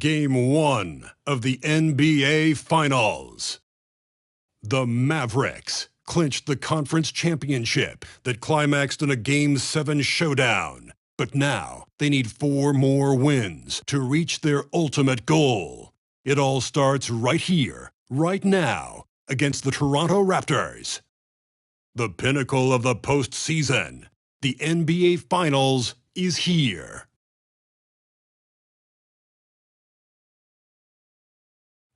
Game 1 of the NBA Finals. The Mavericks clinched the conference championship that climaxed in a Game 7 showdown. But now they need 4 more wins to reach their ultimate goal. It all starts right here, right now, against the Toronto Raptors. The pinnacle of the postseason, the NBA Finals, is here.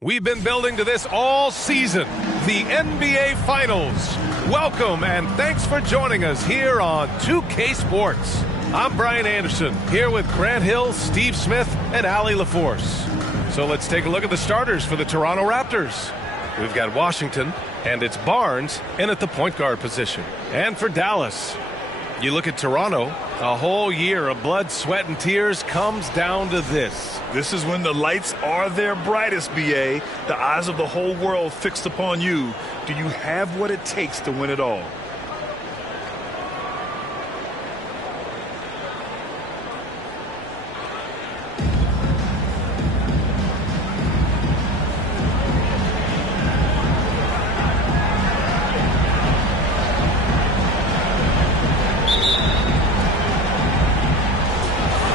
We've been building to this all season, the NBA Finals. Welcome and thanks for joining us here on 2K Sports. I'm Brian Anderson, here with Grant Hill, Steve Smith, and Allie LaForce. So let's take a look at the starters for the Toronto Raptors. We've got Washington, and it's Barnes in at the point guard position. And for Dallas, you look at Toronto, a whole year of blood, sweat, and tears comes down to this. This is when the lights are their brightest, BA. The eyes of the whole world fixed upon you. Do you have what it takes to win it all?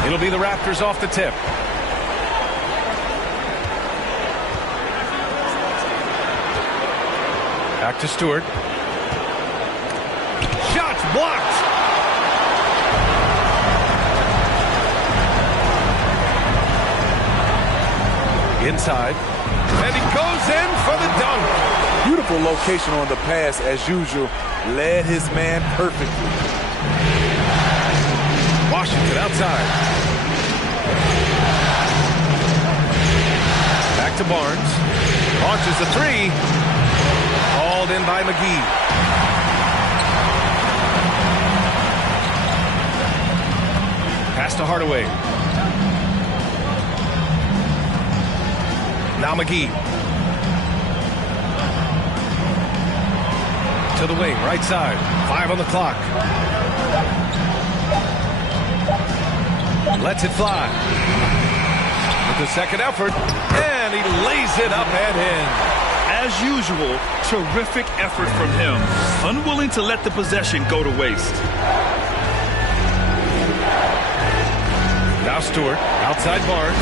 It'll be the Raptors off the tip. Back to Stewart. Shots blocked. Inside. And he goes in for the dunk. Beautiful location on the pass as usual. Led his man perfectly. Washington outside. Back to Barnes. Launches the three. Called in by McGee. Pass to Hardaway. Now McGee. To the wing, right side. 5 on the clock. Lets it fly. With the second effort, and he lays it up and in. As usual, terrific effort from him. Unwilling to let the possession go to waste. Now Stewart, outside Barnes.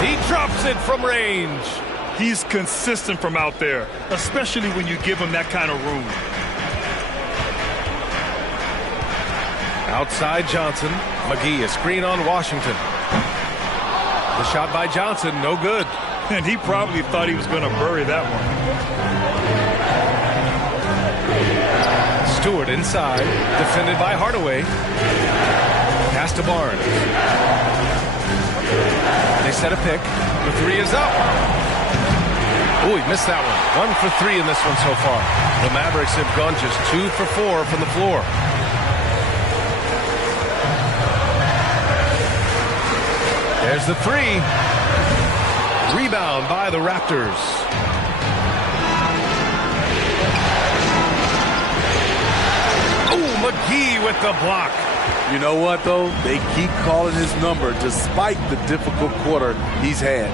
He drops it from range. He's consistent from out there, especially when you give him that kind of room. Outside Johnson. McGee, a screen on Washington. The shot by Johnson, no good. And he probably thought he was going to bury that one. Stewart inside, defended by Hardaway. Pass to Barnes. They set a pick. The three is up. Oh, he missed that one. 1 for 3 in this one so far. The Mavericks have gone just 2 for 4 from the floor. There's the three. Rebound by the Raptors. Oh, McGee with the block. You know what, though? They keep calling his number despite the difficult quarter he's had.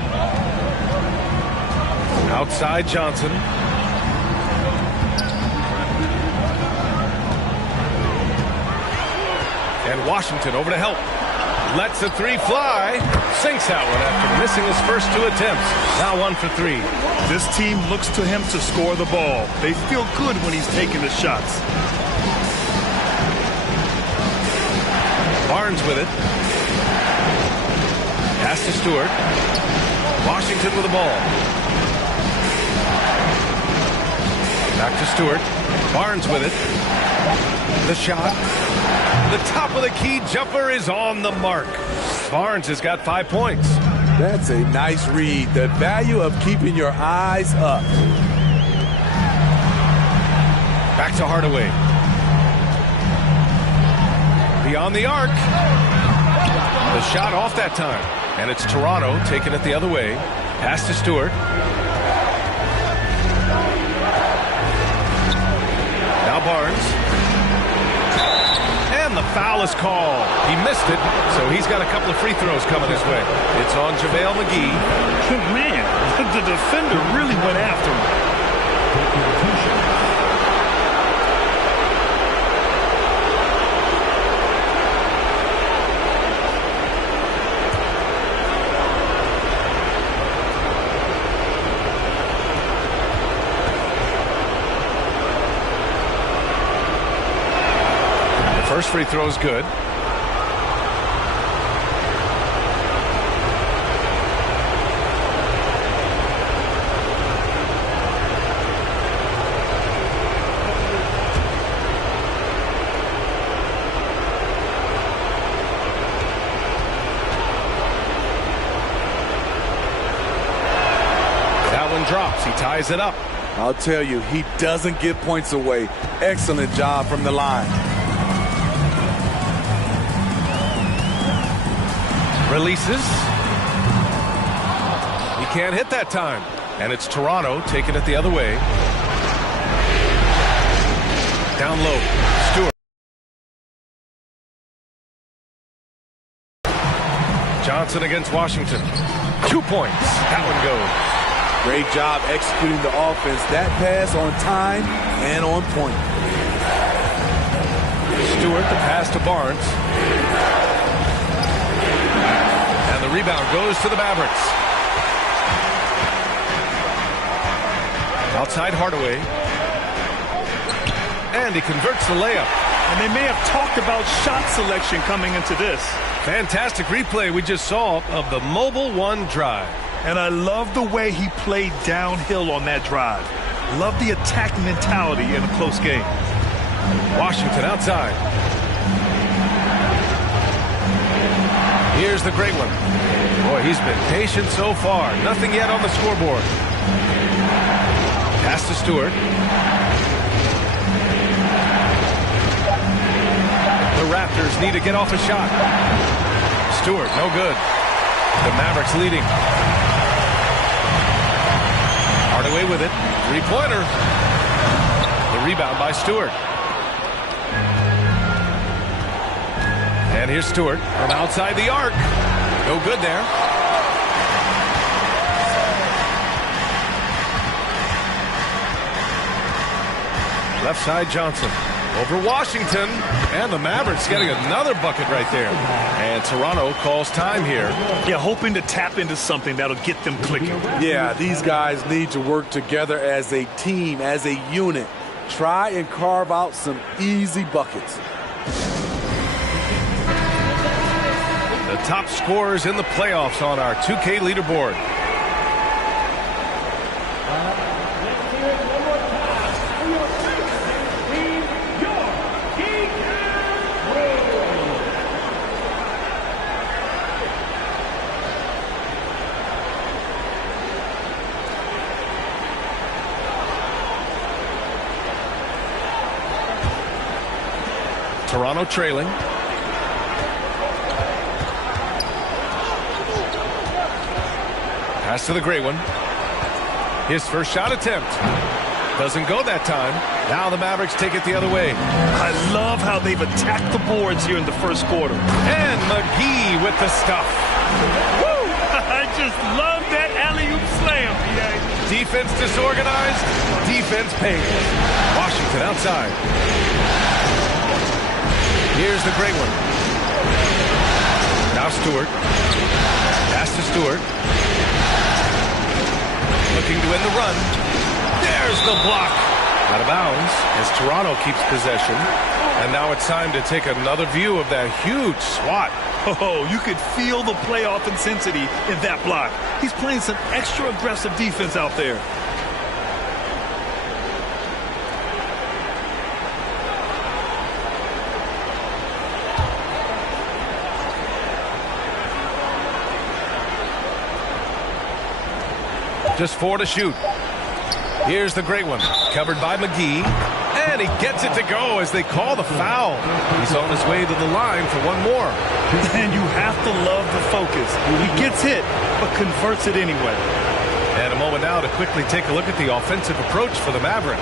Outside Johnson. And Washington over to help. Lets the three fly. Sinks that one after missing his first 2 attempts. Now 1 for 3. This team looks to him to score the ball. They feel good when he's taking the shots. Barnes with it. Pass to Stewart. Washington with the ball. Back to Stewart. Barnes with it. The shot. The top of the key jumper is on the mark. Barnes has got 5 points. That's a nice read. The value of keeping your eyes up. Back to Hardaway. Beyond the arc. The shot off that time. And it's Toronto taking it the other way. Pass to Stewart. Now Barnes. And And the foul is called. He missed it, so he's got a couple of free throws coming his way. It's on JaVale McGee. Man, the defender really went after him. First free throw is good. That one drops. He ties it up. I'll tell you, he doesn't give points away. Excellent job from the line. Releases. He can't hit that time. And it's Toronto taking it the other way. Down low. Stewart. Johnson against Washington. 2 points. That one goes. Great job executing the offense. That pass on time and on point. Stewart, the pass to Barnes. The rebound goes to the Mavericks. Outside Hardaway. And he converts the layup. And they may have talked about shot selection coming into this. Fantastic replay we just saw of the mobile one drive. And I love the way he played downhill on that drive. Love the attack mentality in a close game. Washington outside. Here's the great one. Boy, he's been patient so far. Nothing yet on the scoreboard. Pass to Stewart. The Raptors need to get off a shot. Stewart, no good. The Mavericks leading. Hardaway with it. Three-pointer. The rebound by Stewart. And here's Stewart from outside the arc. No good there. Left side Johnson. Over Washington. And the Mavericks getting another bucket right there. And Toronto calls time here. Yeah, hoping to tap into something that'll get them clicking. Yeah, these guys need to work together as a team, as a unit. Try and carve out some easy buckets. The top scorers in the playoffs on our 2K leaderboard. Toronto trailing. Pass to the great one. His first shot attempt. Doesn't go that time. Now the Mavericks take it the other way. I love how they've attacked the boards here in the first quarter. And McGee with the stuff. Woo! I just love that alley-oop slam, PA. Defense disorganized. Defense pays. Washington outside. Here's the great one. Now Stewart. Pass to Stewart. Looking to win the run. There's the block. Out of bounds as Toronto keeps possession. And now it's time to take another view of that huge swat. Oh, you could feel the playoff intensity in that block. He's playing some extra aggressive defense out there. Just 4 to shoot. Here's the great one. Covered by McGee. And he gets it to go as they call the foul. He's on his way to the line for one more. And you have to love the focus. He gets hit, but converts it anyway. And a moment now to quickly take a look at the offensive approach for the Mavericks.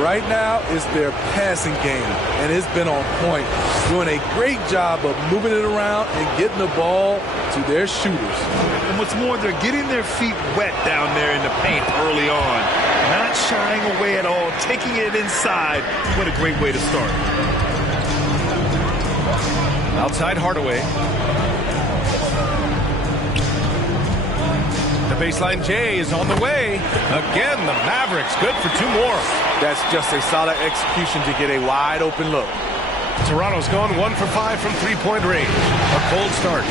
Right now is their passing game, and it's been on point. Doing a great job of moving it around and getting the ball to their shooters. And what's more, they're getting their feet wet down there in the paint early on. Not shying away at all, taking it inside. What a great way to start. Outside Hardaway. The baseline J is on the way. Again, the Mavericks good for 2 more. That's just a solid execution to get a wide open look. Toronto's gone 1 for 5 from three-point range. A cold start.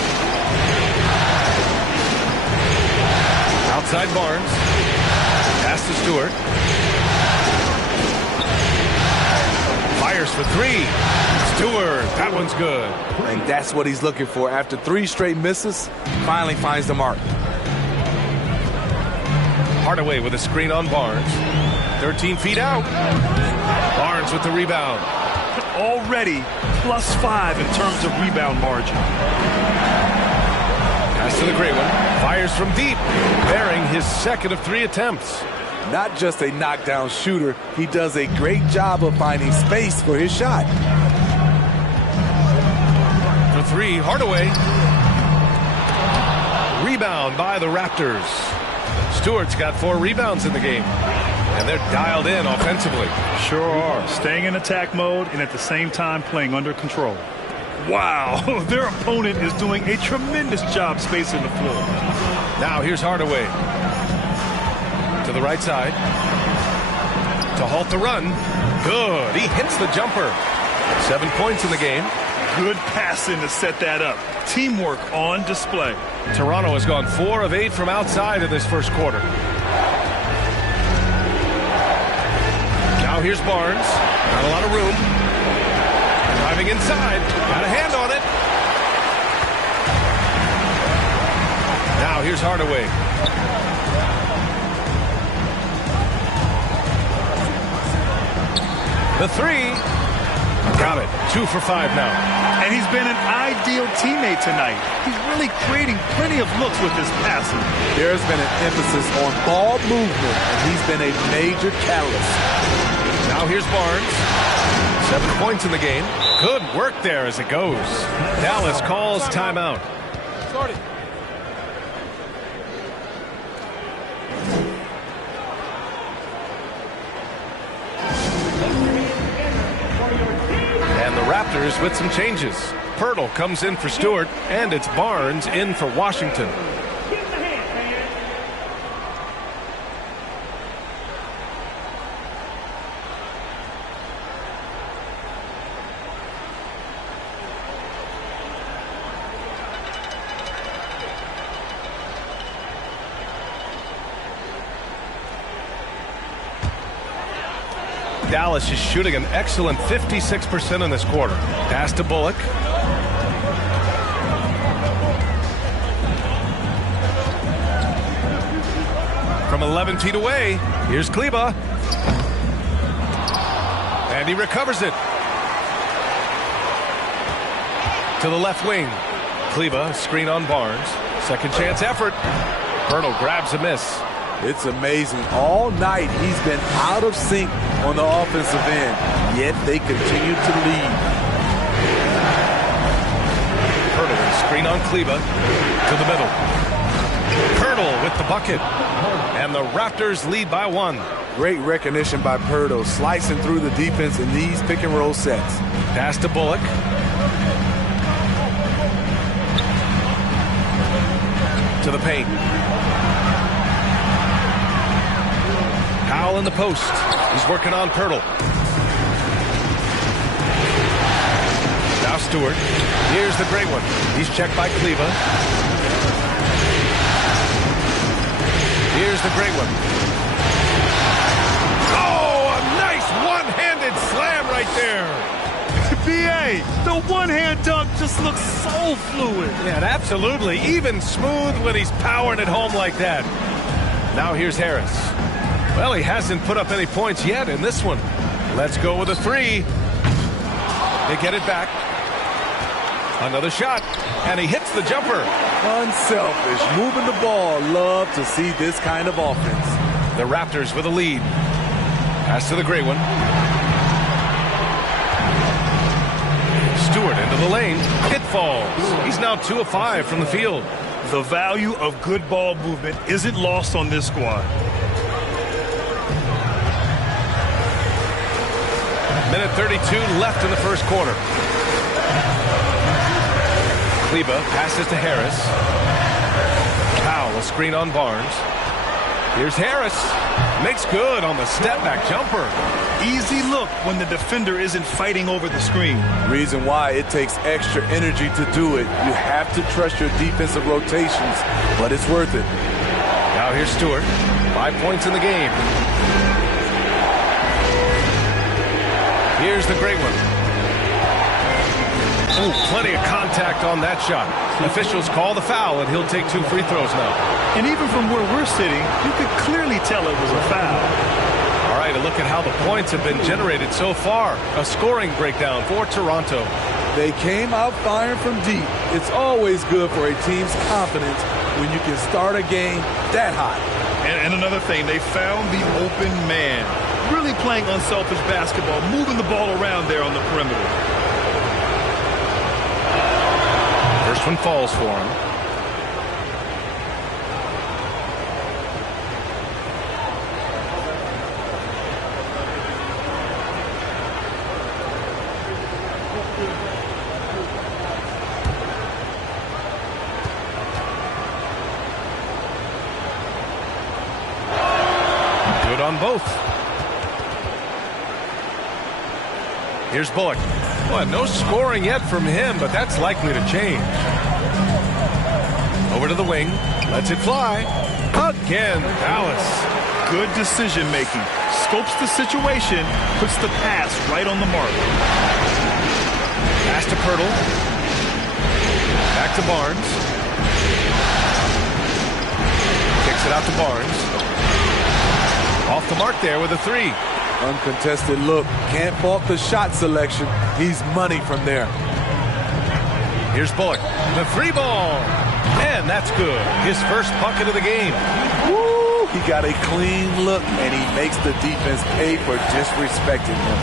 Outside Barnes. Pass to Stewart. Fires for 3. Stewart, that one's good. And that's what he's looking for. After 3 straight misses, finally finds the mark. Hardaway with a screen on Barnes. 13 feet out. Barnes with the rebound. Already +5 in terms of rebound margin. Pass to the gray one. Fires from deep, bearing his second of 3 attempts. Not just a knockdown shooter, he does a great job of finding space for his shot. For 3, Hardaway. Rebound by the Raptors. Stewart's got 4 rebounds in the game. And they're dialed in offensively. Sure are. Staying in attack mode and at the same time playing under control. Wow, their opponent is doing a tremendous job spacing the floor. Now here's Hardaway. To the right side. To halt the run. Good. He hits the jumper. 7 points in the game. Good passing to set that up. Teamwork on display. Toronto has gone 4 of 8 from outside in this first quarter. Now here's Barnes. Not a lot of room. Driving inside. Got a hand on it. Now here's Hardaway. The 3. Got it. 2 for 5 now. And he's been an ideal teammate tonight. He's really creating plenty of looks with his passing. There's been an emphasis on ball movement, and he's been a major catalyst. Now here's Barnes. 7 points in the game. Good work there as it goes. Dallas calls timeout. And the Raptors with some changes. Pirtle comes in for Stewart, and it's Barnes in for Washington. Dallas is shooting an excellent 56% in this quarter. Pass to Bullock. From 11 feet away, here's Kleba. And he recovers it. To the left wing. Kleba, screen on Barnes. Second chance effort. Pirtle grabs a miss. It's amazing. All night he's been out of sync on the offensive end, yet they continue to lead. Pirtle, screen on Kleba. To the middle. Pirtle with the bucket. And the Raptors lead by 1. Great recognition by Pirtle, slicing through the defense in these pick-and-roll sets. Pass to Bullock. To the paint. Powell in the post. He's working on Pirtle. Now Stewart. Here's the great one. He's checked by Kleba. Here's the great one. Oh, a nice one-handed slam right there. B.A., the one-hand dunk just looks so fluid. Yeah, absolutely. Even smooth when he's powering it home like that. Now here's Harris. Well, he hasn't put up any points yet in this one. Let's go with a 3. They get it back. Another shot, and he hits the jumper. Unselfish, moving the ball. Love to see this kind of offense. The Raptors with a lead. Pass to the gray one. Stewart into the lane. It falls. He's now 2 of 5 from the field. The value of good ball movement isn't lost on this squad. Minute 32 left in the first quarter. Kleba passes to Harris. Powell, a screen on Barnes. Here's Harris. Makes good on the step-back jumper. Easy look when the defender isn't fighting over the screen. Reason why it takes extra energy to do it. You have to trust your defensive rotations, but it's worth it. Now here's Stewart. 5 points in the game. Here's the great one. Ooh, plenty of contact on that shot. Officials call the foul, and he'll take 2 free throws now. And even from where we're sitting, you could clearly tell it was a foul. All right, a look at how the points have been generated so far. A scoring breakdown for Toronto. They came out firing from deep. It's always good for a team's confidence when you can start a game that hot. And another thing, they found the open man. Really playing unselfish basketball, moving the ball around there on the perimeter. First one falls for him. Good on both. Here's Bullock. Well, no scoring yet from him, but that's likely to change. Over to the wing. Lets it fly. Again, Dallas. Good decision making. Scopes the situation, puts the pass right on the mark. Pass to Pirtle. Back to Barnes. Kicks it out to Barnes. Off the mark there with a 3. Uncontested look. Can't fault the shot selection. He's money from there. Here's Bullock. The 3 ball. And that's good. His first bucket of the game. Woo! He got a clean look, and he makes the defense pay for disrespecting him.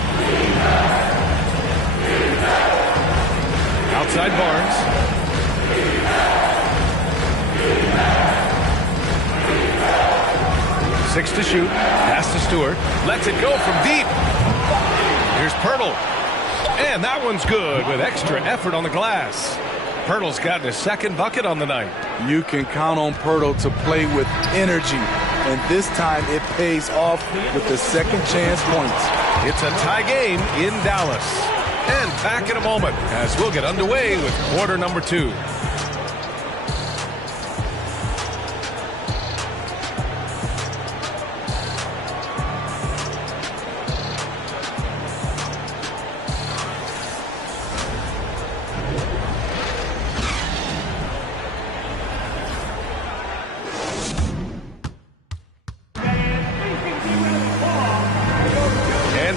Outside Barnes. Six to shoot. Pass to Stewart. Lets it go from deep. Here's Pirtle. And that one's good with extra effort on the glass. Pirtle's gotten his second bucket on the night. You can count on Pirtle to play with energy, and this time it pays off with the second chance points. It's a tie game in Dallas. And back in a moment as we'll get underway with quarter number 2.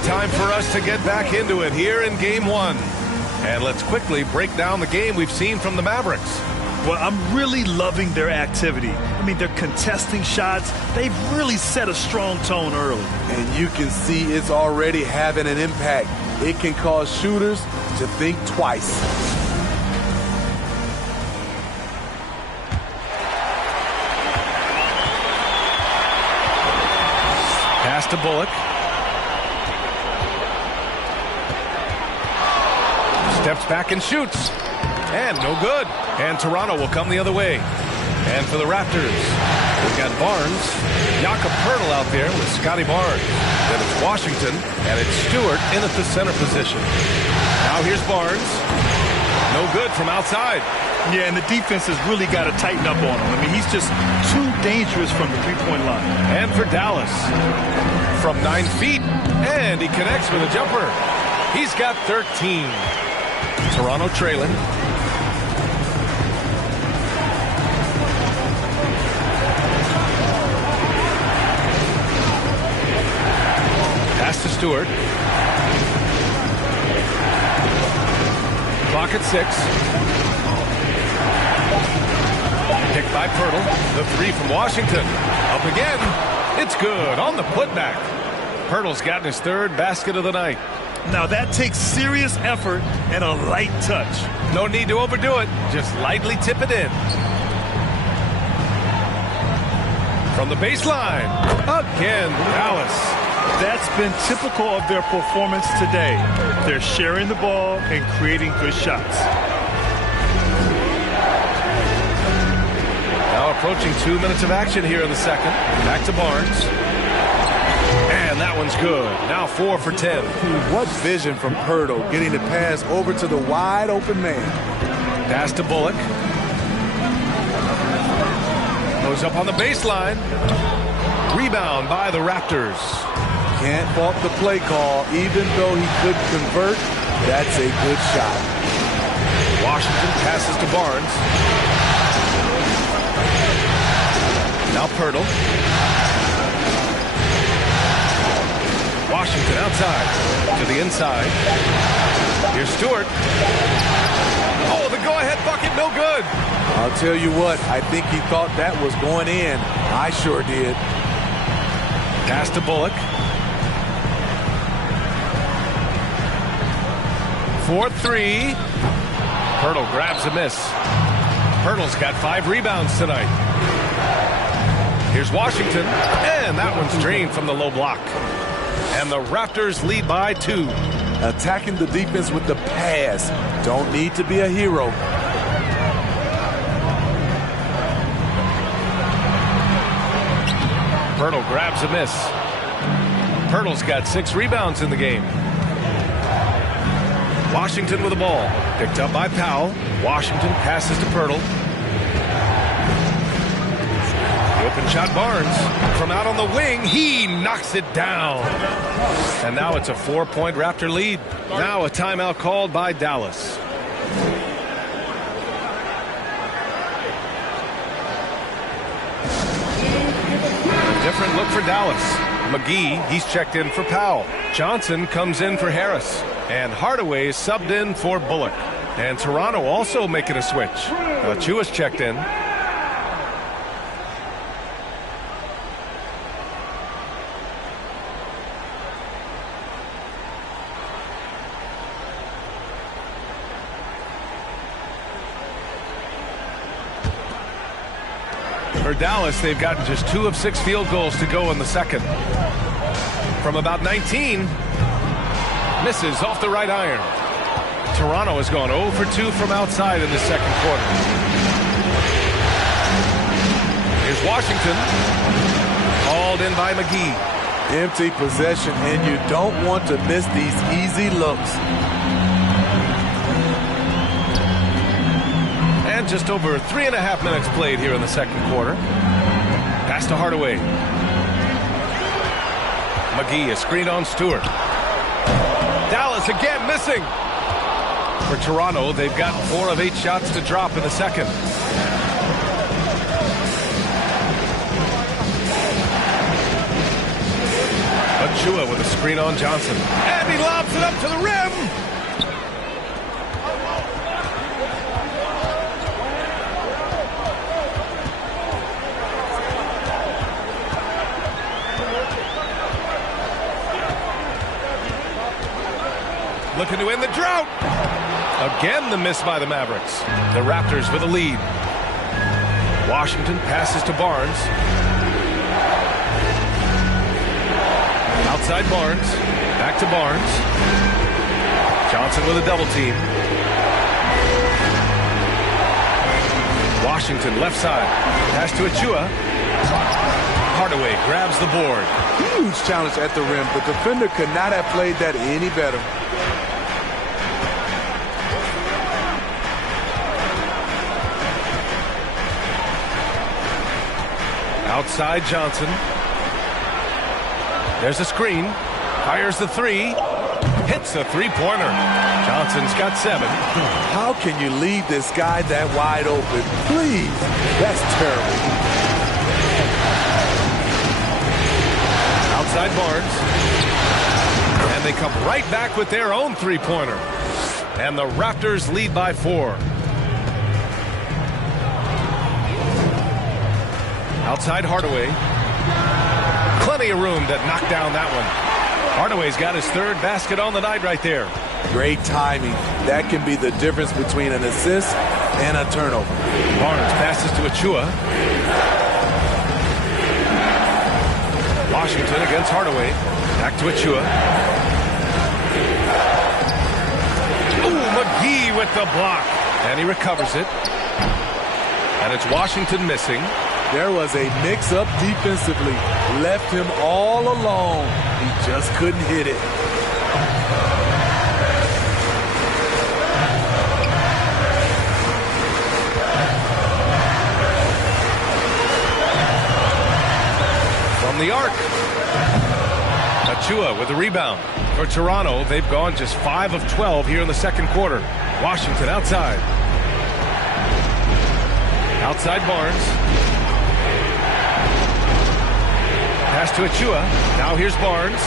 Time for us to get back into it here in game 1. And let's quickly break down the game we've seen from the Mavericks. Well, I'm really loving their activity. I mean, they're contesting shots. They've really set a strong tone early. And you can see it's already having an impact. It can cause shooters to think twice. Pass to Bullock. Steps back and shoots. And no good. And Toronto will come the other way. And for the Raptors, we've got Barnes. Jakob Pirtle out there with Scotty Barnes. Then it's Washington, and it's Stewart in at the center position. Now here's Barnes. No good from outside. Yeah, and the defense has really got to tighten up on him. I mean, he's just too dangerous from the three-point line. And for Dallas, from 9 feet. And he connects with a jumper. He's got 13. Toronto trailing. Pass to Stewart. Clock at 6. by Pirtle. The three from Washington. Up again. It's good on the putback. Pirtle's gotten his third basket of the night. Now that takes serious effort and a light touch. No need to overdo it. Just lightly tip it in. From the baseline. Again, Dallas. That's been typical of their performance today. They're sharing the ball and creating good shots. Now approaching 2 minutes of action here in the second. Back to Barnes. And that one's good. Now 4 for 10. What vision from Pirtle, getting the pass over to the wide open man. Pass to Bullock. Goes up on the baseline. Rebound by the Raptors. Can't fault the play call. Even though he couldn't convert, that's a good shot. Washington passes to Barnes. Now Pirtle. Washington outside to the inside. Here's Stewart. Oh, the go-ahead bucket, no good. I'll tell you what, I think he thought that was going in. I sure did. Pass to Bullock. 4-3. Pirtle grabs a miss. Pirtle's got 5 rebounds tonight. Here's Washington, and that one's drained from the low block. And the Raptors lead by 2. Attacking the defense with the pass. Don't need to be a hero. Pirtle grabs a miss. Pirtle's got 6 rebounds in the game. Washington with the ball. Picked up by Powell. Washington passes to Pirtle. The open shot, Barnes. From out on the wing, he knocks it down. And now it's a 4-point Raptor lead. Now a timeout called by Dallas. Different look for Dallas. McGee, he's checked in for Powell. Johnson comes in for Harris. And Hardaway subbed in for Bullock. And Toronto also making a switch. Achua's checked in. For Dallas, they've gotten just 2 of 6 field goals to go in the second. From about 19, misses off the right iron. Toronto has gone 0 for 2 from outside in the second quarter. Here's Washington. Called in by McGee. Empty possession, and you don't want to miss these easy looks. And just over 3.5 minutes played here in the second quarter. Pass to Hardaway. McGee is screened on Stewart. Dallas again missing. For Toronto, they've gotten 4 of 8 shots to drop in the second. Achua with a screen on Johnson. And he lobs it up to the rim. Looking to end the drought. Again, the miss by the Mavericks. The Raptors with a lead. Washington passes to Barnes. Outside Barnes. Back to Barnes. Johnson with a double team. Washington left side. Pass to Achua. Hardaway grabs the board. Huge challenge at the rim. The defender could not have played that any better. Outside Johnson. There's a screen. Fires the 3. Hits a 3-pointer. Johnson's got 7. How can you leave this guy that wide open? Please. That's terrible. Outside Barnes. And they come right back with their own 3-pointer. And the Raptors lead by 4. Outside Hardaway. Plenty of room to knock down that one. Hardaway's got his third basket on the night right there. Great timing. That can be the difference between an assist and a turnover. Barnes passes to Achua. Washington against Hardaway. Back to Achua. Ooh, McGee with the block. And he recovers it. And it's Washington missing. There was a mix-up defensively. Left him all alone. He just couldn't hit it. From the arc. Achua with the rebound. For Toronto, they've gone just 5 of 12 here in the second quarter. Washington outside. Outside Barnes. Pass to Achua. Now here's Barnes.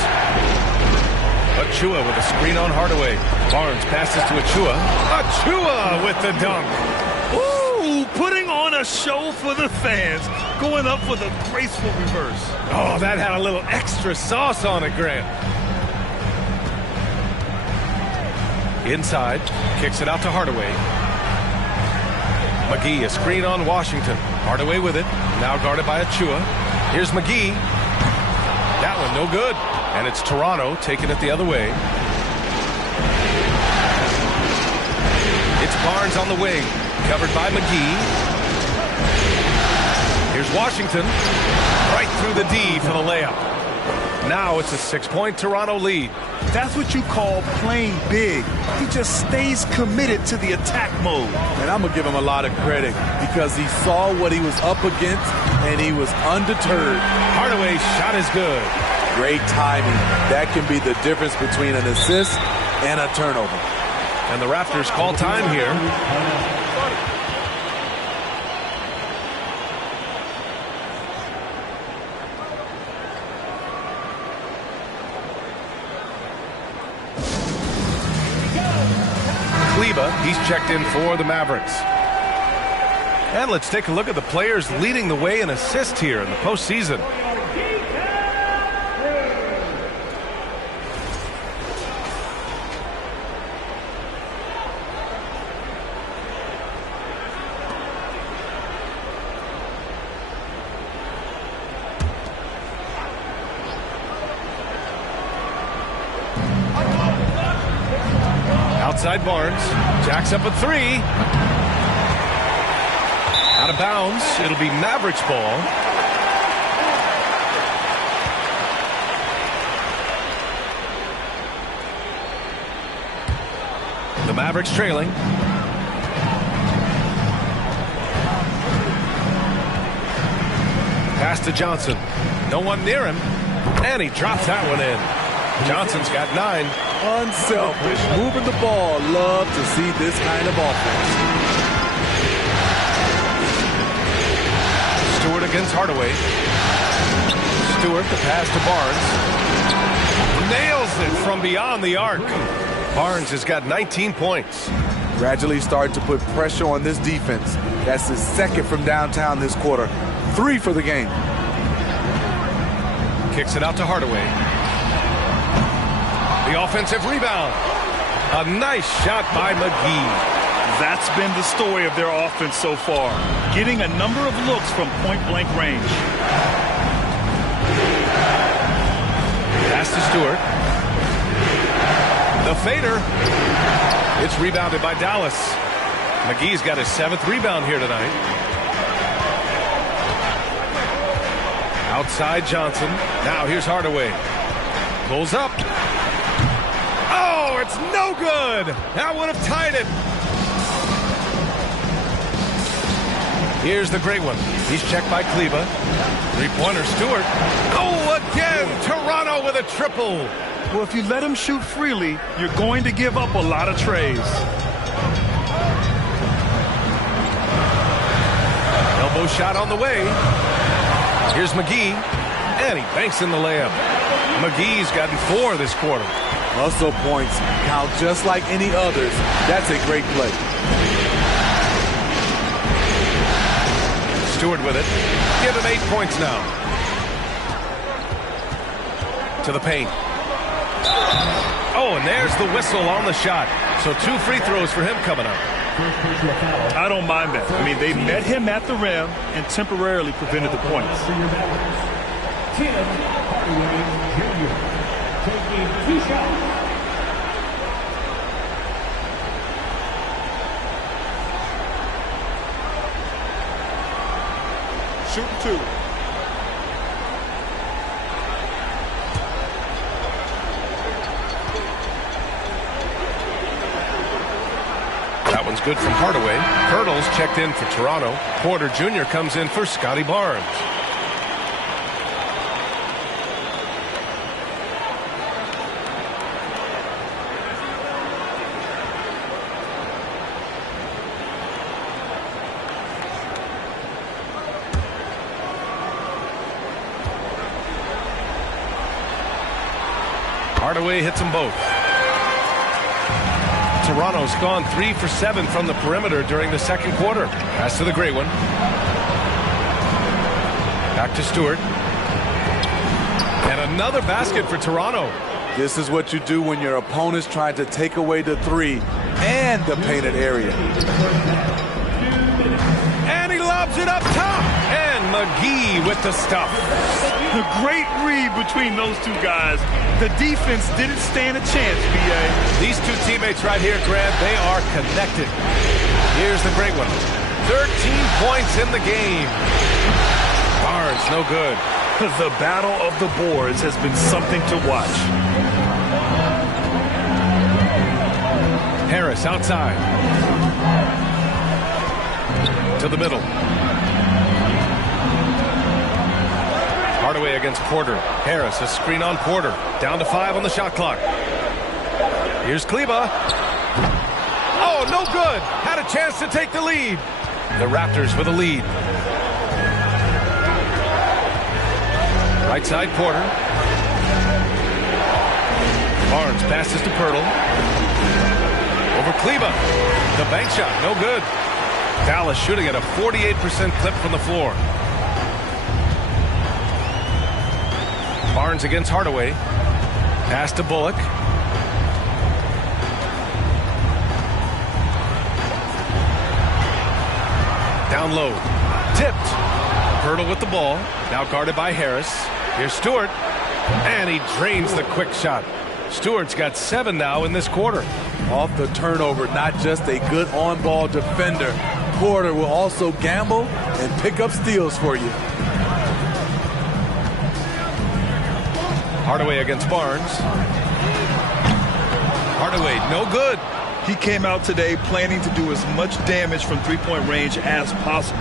Achua with a screen on Hardaway. Barnes passes to Achua. Achua with the dunk. Ooh, putting on a show for the fans. Going up for the graceful reverse. Oh, that had a little extra sauce on it, Grant. Inside. Kicks it out to Hardaway. McGee, a screen on Washington. Hardaway with it. Now guarded by Achua. Here's McGee. That one no good. And it's Toronto taking it the other way. It's Barnes on the wing. Covered by McGee. Here's Washington. Right through the D for the layup. Now it's a 6-point Toronto lead. That's what you call playing big. He just stays committed to the attack mode. And I'm going to give him a lot of credit because he saw what he was up against and he was undeterred. Hardaway's shot is good. Great timing. That can be the difference between an assist and a turnover. And the Raptors call time here. He's checked in for the Mavericks. And let's take a look at the players leading the way in assists here in the postseason. Outside Barnes. Jacks up a 3. Out of bounds. It'll be Mavericks ball. The Mavericks trailing. Pass to Johnson. No one near him. And he drops that one in. Johnson's got 9. Unselfish. Moving the ball. Love to see this kind of offense. Stewart against Hardaway. Stewart, the pass to Barnes. Nails it from beyond the arc. Barnes has got 19 points. Gradually start to put pressure on this defense. That's his second from downtown this quarter. 3 for the game. Kicks it out to Hardaway. The offensive rebound. A nice shot by McGee. That's been the story of their offense so far. Getting a number of looks from point-blank range. Pass to Stewart. The fader. It's rebounded by Dallas. McGee's got his 7th rebound here tonight. Outside Johnson. Now here's Hardaway. Pulls up. Oh, it's no good. That would have tied it. Here's the great one. He's checked by Kleba. Three-pointer Stewart. Oh, again. Toronto with a triple. Well, if you let him shoot freely, you're going to give up a lot of trays. Elbow shot on the way. Here's McGee. And he banks in the layup. McGee's gotten 4 this quarter. Hustle points count just like any others. That's a great play. Stewart with it. give him 8 points now. To the paint. Oh, and there's the whistle on the shot. So 2 free throws for him coming up. I don't mind that. I mean, they met him at the rim and temporarily prevented the points. Tim Hardaway Jr. taking 2 shots. Shooting 2. That one's good from Hardaway. Hurdle's checked in for Toronto. Porter Jr. comes in for Scotty Barnes. Hardaway hits them both. Toronto's gone 3 for 7 from the perimeter during the second quarter. Pass to the great one. Back to Stewart. And another basket for Toronto. This is what you do when your opponent's trying to take away the 3 and the painted area. And he lobs it up top. And McGee with the stuff. A great read between those 2 guys. The defense didn't stand a chance, B.A. These 2 teammates right here, Grant, they are connected. Here's the great one. 13 points in the game. Barnes, no good. The battle of the boards has been something to watch. Harris outside. To the middle. Hardaway against Porter. Harris, a screen on Porter. Down to 5 on the shot clock. Here's Kleba. Oh, no good. Had a chance to take the lead. The Raptors with a lead. Right side, Porter. Barnes passes to Pirtle. Over Kleba. The bank shot, no good. Dallas shooting at a 48% clip from the floor. Barnes against Hardaway. Pass to Bullock. Down low. Tipped. Pirtle with the ball. Now guarded by Harris. Here's Stewart. And he drains the quick shot. Stewart's got 7 now in this quarter. Off the turnover, not just a good on-ball defender. Porter will also gamble and pick up steals for you. Hardaway against Barnes. Hardaway, no good. He came out today planning to do as much damage from three-point range as possible.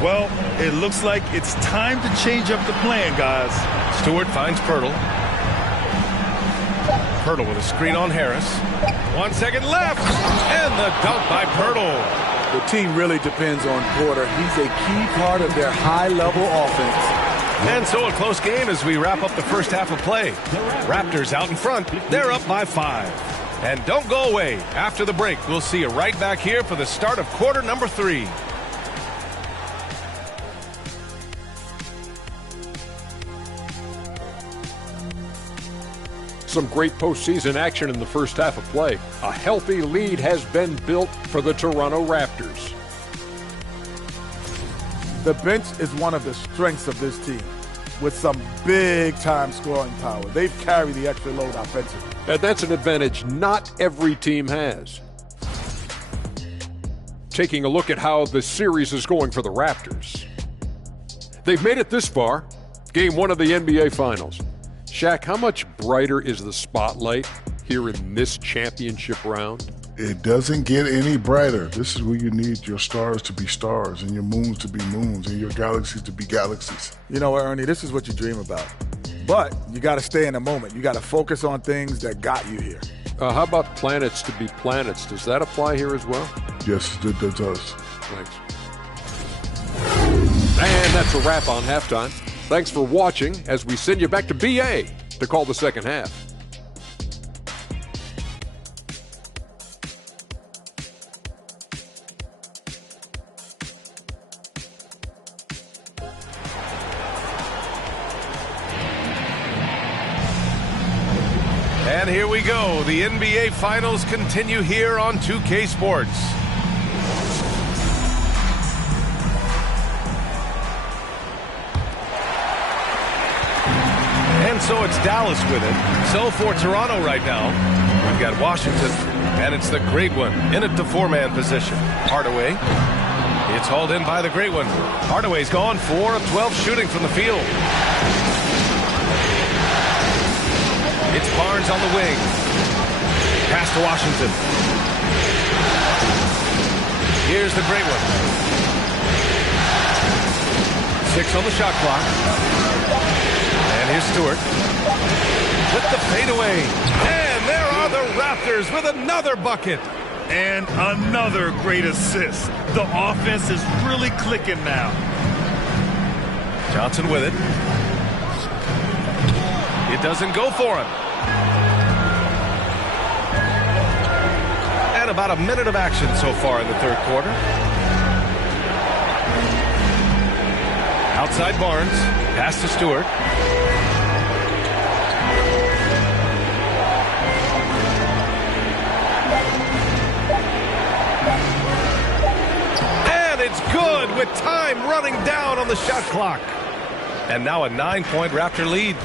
Well, it looks like it's time to change up the plan, guys. Stewart finds Pirtle. Pirtle with a screen on Harris. 1 second left. And the dunk by Pirtle. The team really depends on Porter. He's a key part of their high-level offense. And so a close game as we wrap up the first half of play. Raptors out in front. They're up by 5. And don't go away. After the break, we'll see you right back here for the start of quarter number 3. Some great postseason action in the first half of play. A healthy lead has been built for the Toronto Raptors. The bench is one of the strengths of this team, with some big-time scoring power. They've carried the extra load offensively. And that's an advantage not every team has. Taking a look at how the series is going for the Raptors. They've made it this far, Game 1 of the NBA Finals. Shaq, how much brighter is the spotlight here in this championship round? It doesn't get any brighter. This is where you need your stars to be stars and your moons to be moons and your galaxies to be galaxies. You know what, Ernie, this is what you dream about. But you got to stay in the moment. You got to focus on things that got you here. How about planets to be planets? Does that apply here as well? Yes, it does. Thanks. And that's a wrap on halftime. Thanks for watching as we send you back to BA to call the second half. And here we go. The NBA Finals continue here on 2K Sports. And so it's Dallas with it. So for Toronto right now, we've got Washington, and it's the Great One in at the four-man position. Hardaway. It's hauled in by the Great One. Hardaway's gone 4 of 12 shooting from the field. It's Barnes on the wing. Pass to Washington. Here's the Great One. 6 on the shot clock. And here's Stewart. With the fadeaway. And there are the Raptors with another bucket. And another great assist. The offense is really clicking now. Johnson with it. It doesn't go for him. And about a minute of action so far in the third quarter. Outside Barnes. Pass to Stewart. It's good with time running down on the shot clock. And now a 9-point Raptor lead.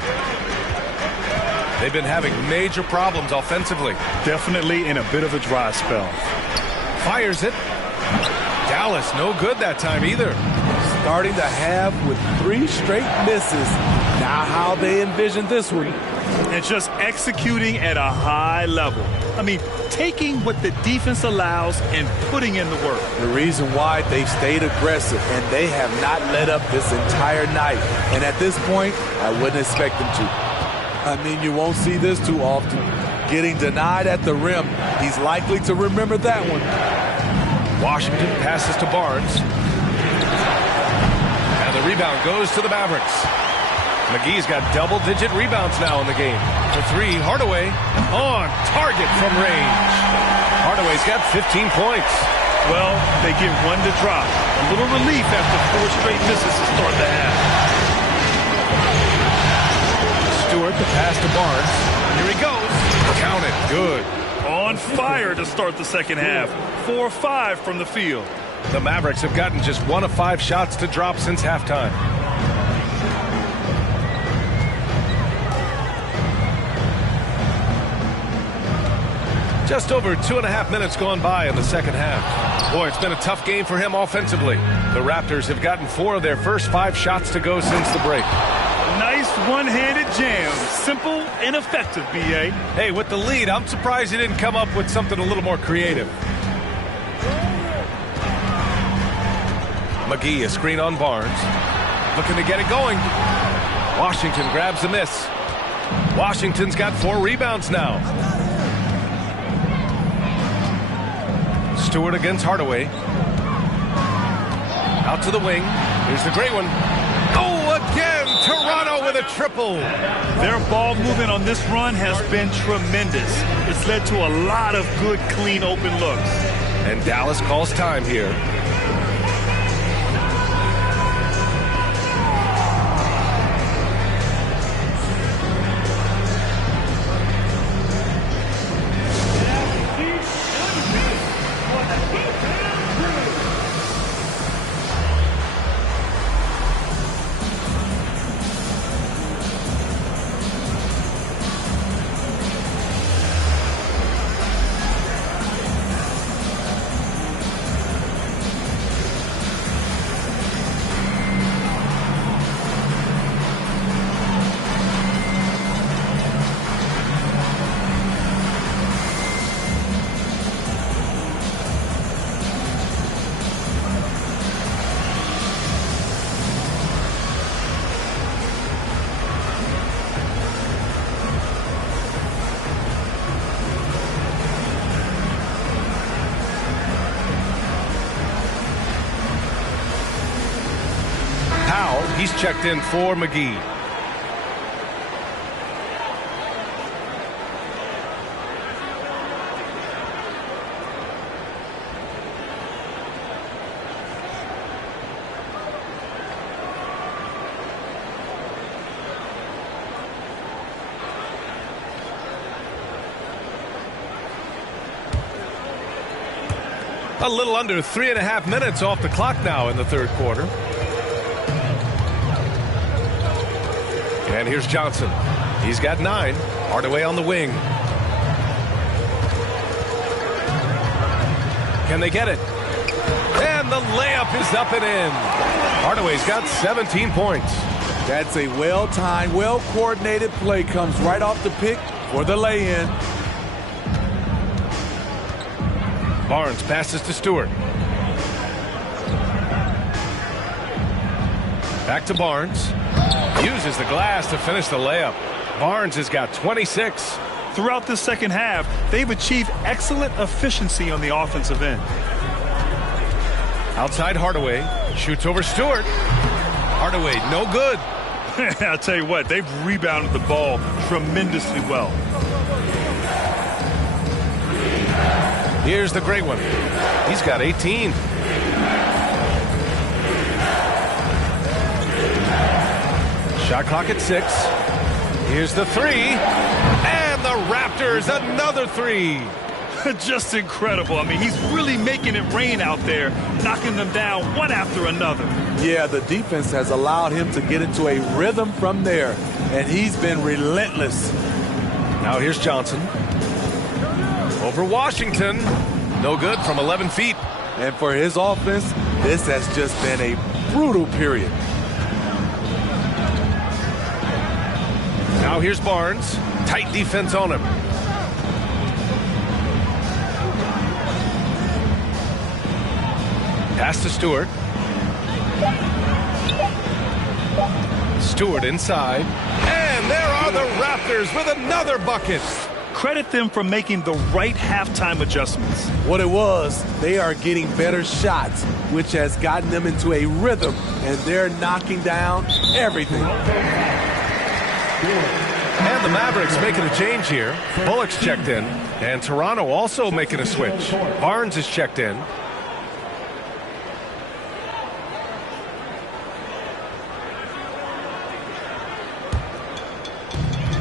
They've been having major problems offensively. Definitely in a bit of a dry spell. Fires it. Dallas no good that time either. Starting the half with 3 straight misses. Now how they envision this one. And just executing at a high level. I mean, taking what the defense allows and putting in the work. The reason why they've stayed aggressive and they have not let up this entire night. And at this point, I wouldn't expect them to. I mean, you won't see this too often. Getting denied at the rim, he's likely to remember that one. Washington passes to Barnes. And the rebound goes to the Mavericks. McGee's got double-digit rebounds now in the game. For 3, Hardaway on target from range. Hardaway's got 15 points. Well, they get one to drop. A little relief after 4 straight misses to start the half. Stewart, the pass to Barnes. Here he goes. Count it. Good. On fire to start the second half. 4 of 5 from the field. The Mavericks have gotten just 1 of 5 shots to drop since halftime. Just over 2.5 minutes gone by in the second half. Boy, it's been a tough game for him offensively. The Raptors have gotten 4 of their first 5 shots to go since the break. Nice one-handed jam. Simple and effective, B.A. Hey, with the lead, I'm surprised he didn't come up with something a little more creative. McGee, a screen on Barnes. Looking to get it going. Washington grabs the miss. Washington's got 4 rebounds now. Stewart against Hardaway. Out to the wing. Here's the Great One. Oh, again! Toronto with a triple. Their ball movement on this run has been tremendous. It's led to a lot of good, clean, open looks. And Dallas calls time here. He's checked in for McGee. A little under 3.5 minutes off the clock now in the third quarter. And here's Johnson. He's got 9. Hardaway on the wing. Can they get it? And the layup is up and in. Hardaway's got 17 points. That's a well-timed, well-coordinated play. Comes right off the pick for the lay-in. Barnes passes to Stewart. Back to Barnes. Uses the glass to finish the layup. Barnes has got 26. Throughout the second half, they've achieved excellent efficiency on the offensive end. Outside Hardaway. Shoots over Stewart. Hardaway, no good. I'll tell you what, they've rebounded the ball tremendously well. Here's the great one. He's got 18. Shot clock at 6. Here's the 3. And the Raptors, another 3. Just incredible. I mean, he's really making it rain out there, knocking them down one after another. Yeah, the defense has allowed him to get into a rhythm from there, and he's been relentless. Now here's Johnson. Over Washington. No good from 11 feet. And for his offense, this has just been a brutal period. Now here's Barnes. Tight defense on him. Pass to Stewart. Stewart inside. And there are the Raptors with another bucket. Credit them for making the right halftime adjustments. What it was, they are getting better shots, which has gotten them into a rhythm, and they're knocking down everything. And the Mavericks making a change here. Bullock's checked in, and Toronto also making a switch. Barnes is checked in.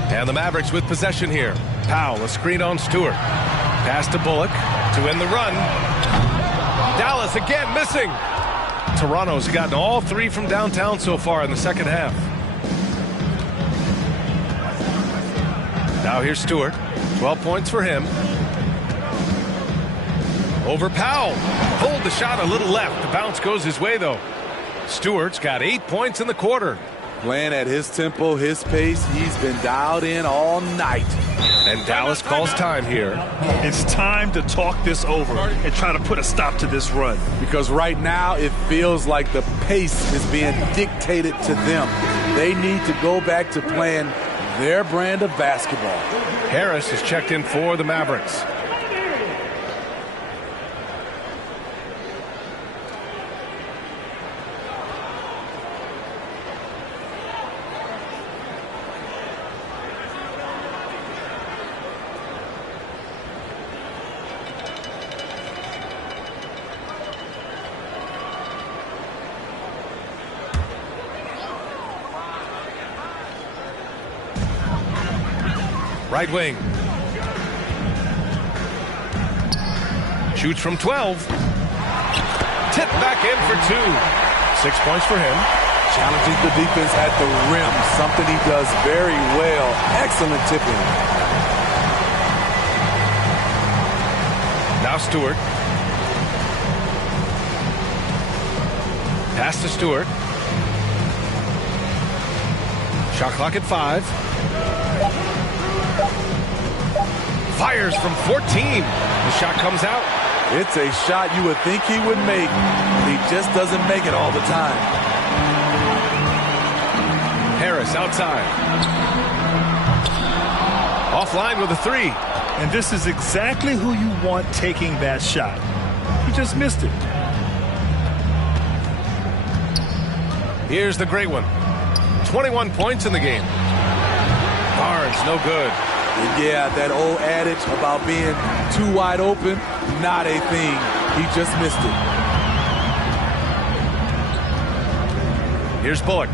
And the Mavericks with possession here. Powell, a screen on Stewart. Pass to Bullock to end the run. Dallas again missing. Toronto's gotten all 3 from downtown so far in the second half. Now here's Stewart. 12 points for him. Over Powell. Pulled the shot a little left. The bounce goes his way, though. Stewart's got 8 points in the quarter. Playing at his tempo, his pace. He's been dialed in all night. And Dallas calls time here. It's time to talk this over and try to put a stop to this run. Because right now it feels like the pace is being dictated to them. They need to go back to playing their brand of basketball. Harris is checked in for the Mavericks. Right wing. Shoots from 12. Tipped back in for 2. 6 points for him. Challenging the defense at the rim. Something he does very well. Excellent tipping. Now Stewart. Pass to Stewart. Shot clock at 5. Fires from 14. The shot comes out. It's a shot you would think he would make. He just doesn't make it all the time. Harris outside. Offline with a 3. And this is exactly who you want taking that shot. He just missed it. Here's the great one. 21 points in the game. Barnes, no good. And yeah, that old adage about being too wide open, not a thing. He just missed it. Here's Bullock.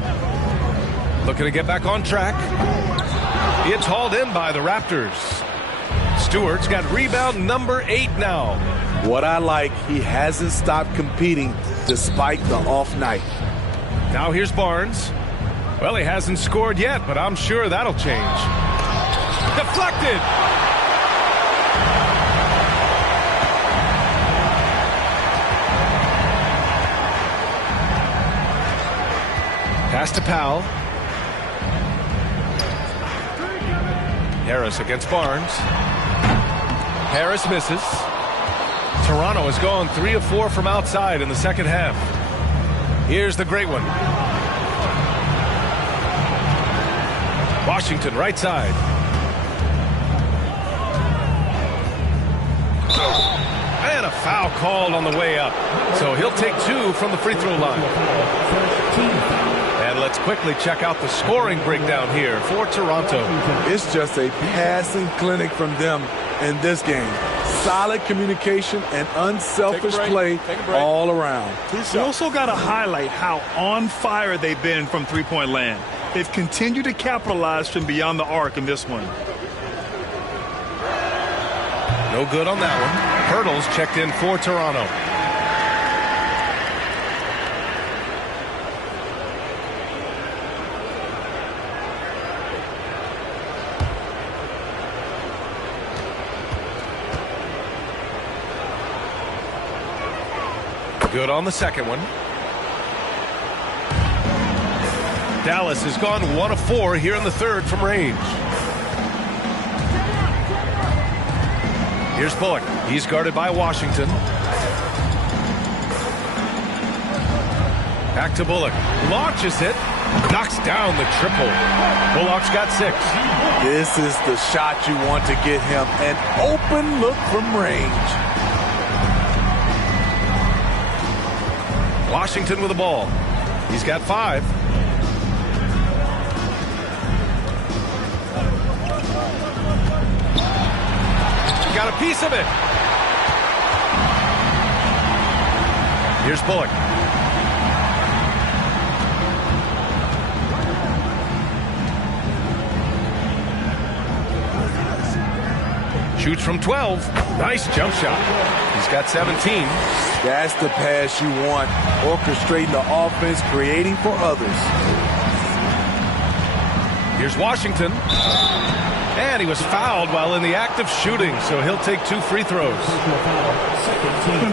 Looking to get back on track. It's hauled in by the Raptors. Stewart's got rebound number 8 now. What I like, he hasn't stopped competing despite the off night. Now here's Barnes. Well, he hasn't scored yet, but I'm sure that'll change. Deflected! Pass to Powell. Harris against Barnes. Harris misses. Toronto has gone 3 of 4 from outside in the second half. Here's the great one. Washington right side. And a foul called on the way up. So he'll take 2 from the free throw line. And let's quickly check out the scoring breakdown here for Toronto. It's just a passing clinic from them in this game. Solid communication and unselfish play all around. You also got to highlight how on fire they've been from three-point land. They've continued to capitalize from beyond the arc in this one. No good on that one. Hurdles checked in for Toronto. Good on the second one. Dallas has gone 1 of 4 here in the third from range. Here's Bullock. He's guarded by Washington. Back to Bullock. Launches it. Knocks down the triple. Bullock's got 6. This is the shot you want to get him. An open look from range. Washington with the ball. He's got 5. Got a piece of it. Here's Bullock. Shoots from 12. Nice jump shot. He's got 17. That's the pass you want. Orchestrating the offense, creating for others. Here's Washington. And he was fouled while in the act of shooting, so he'll take 2 free throws.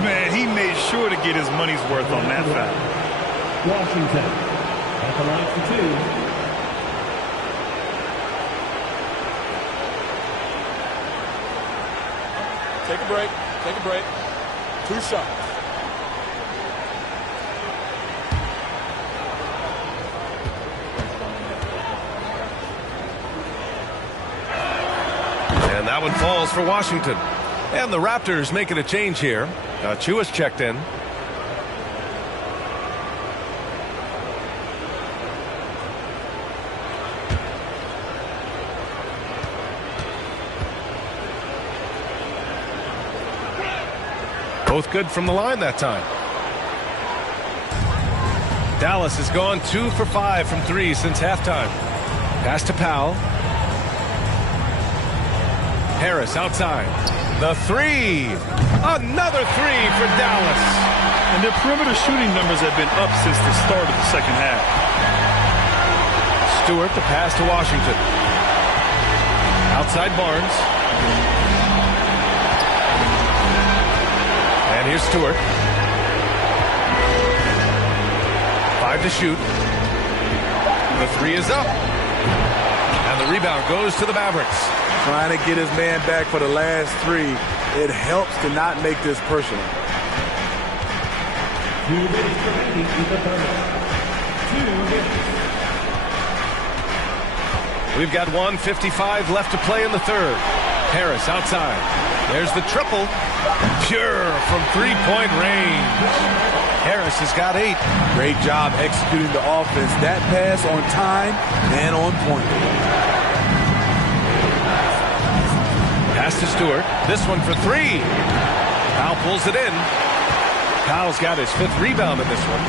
Man, he made sure to get his money's worth on that foul. Washington at the line for 2. Take a break. Take a break. 2 shots. And that one falls for Washington. And the Raptors making a change here. Chua's checked in. Both good from the line that time. Dallas has gone 2 for 5 from 3 since halftime. Pass to Powell. Harris outside. The 3. Another 3 for Dallas. And their perimeter shooting numbers have been up since the start of the second half. Stewart the pass to Washington. Outside Barnes. And here's Stewart. 5 to shoot. The 3 is up. And the rebound goes to the Mavericks. Trying to get his man back for the last 3. It helps to not make this personal. 2 minutes remaining in the third. 2 minutes. We've got 1:55 left to play in the third. Harris outside. There's the triple. Pure from 3-point range. Harris has got 8. Great job executing the offense. That pass on time and on point. Pass to Stewart. This one for 3. Powell pulls it in. Powell's got his 5th rebound in this one.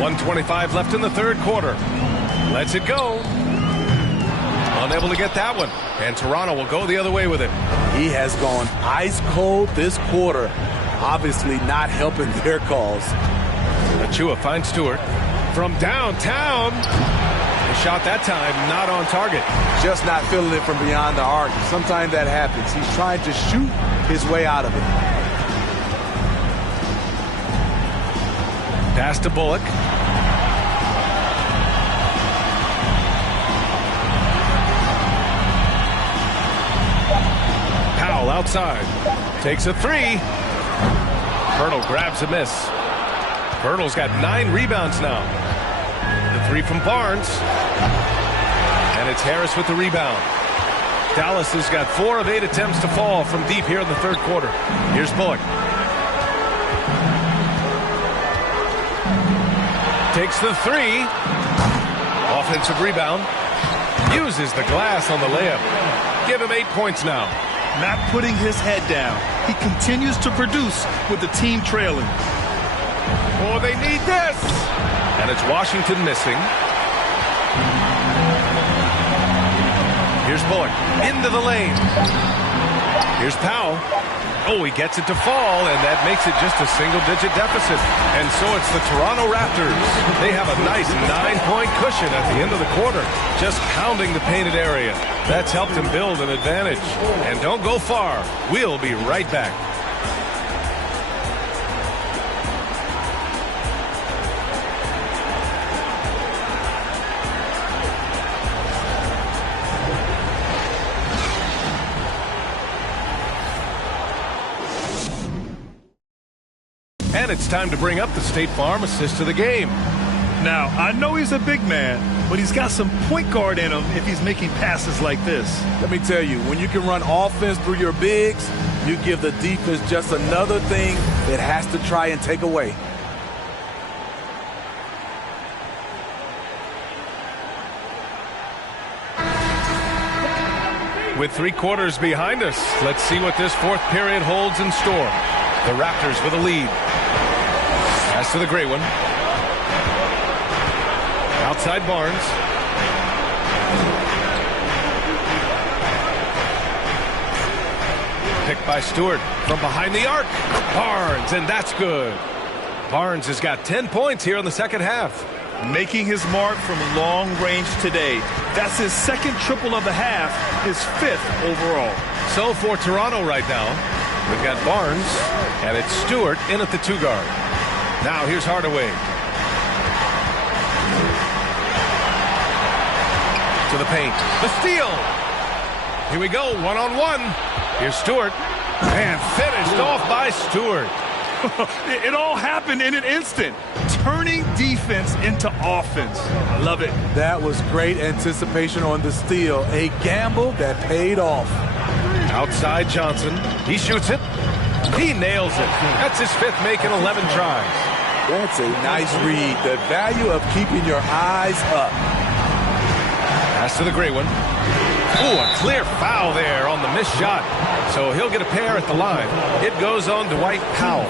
1:25 left in the third quarter. Lets it go. Unable to get that one. And Toronto will go the other way with it. He has gone ice cold this quarter. Obviously not helping their cause. Achua finds Stewart from downtown. The shot that time not on target. Just not feeling it from beyond the arc. Sometimes that happens. He's trying to shoot his way out of it. Pass to Bullock. Powell outside. Takes a three. Vernal grabs a miss. Vernal's got 9 rebounds now. The three from Barnes. And it's Harris with the rebound. Dallas has got 4 of 8 attempts to fall from deep here in the third quarter. Here's Bullock. Takes the three. Offensive rebound. Uses the glass on the layup. Give him 8 points now. Not putting his head down. He continues to produce with the team trailing. Oh, they need this. And it's Washington missing. Here's Bullock into the lane. Here's Powell. Oh, he gets it to fall, and that makes it just a single-digit deficit. And so it's the Toronto Raptors. They have a nice 9-point cushion at the end of the quarter, just pounding the painted area. That's helped them build an advantage. And don't go far. We'll be right back. And it's time to bring up the State Farm assist of the game. Now, I know he's a big man, but he's got some point guard in him if he's making passes like this. Let me tell you, when you can run offense through your bigs, you give the defense just another thing it has to try and take away. With 3 quarters behind us, let's see what this fourth period holds in store. The Raptors with a lead. Pass to the gray one. Outside Barnes. Picked by Stewart from behind the arc. Barnes, and that's good. Barnes has got 10 points here in the second half. Making his mark from long range today. That's his second triple of the half, his 5th overall. So for Toronto right now, we've got Barnes, and it's Stewart in at the 2 guard. Now here's Hardaway. To the paint. The steal. Here we go, one-on-one. Here's Stewart. And finished off by Stewart. It all happened in an instant. Turning defense into offense. I love it. That was great anticipation on the steal. A gamble that paid off. Outside Johnson. He shoots it. He nails it. That's his 5th make in 11 tries. That's a nice read. The value of keeping your eyes up. Pass to the gray one. Ooh, a clear foul there on the missed shot. So he'll get a pair at the line. It goes on Dwight Powell.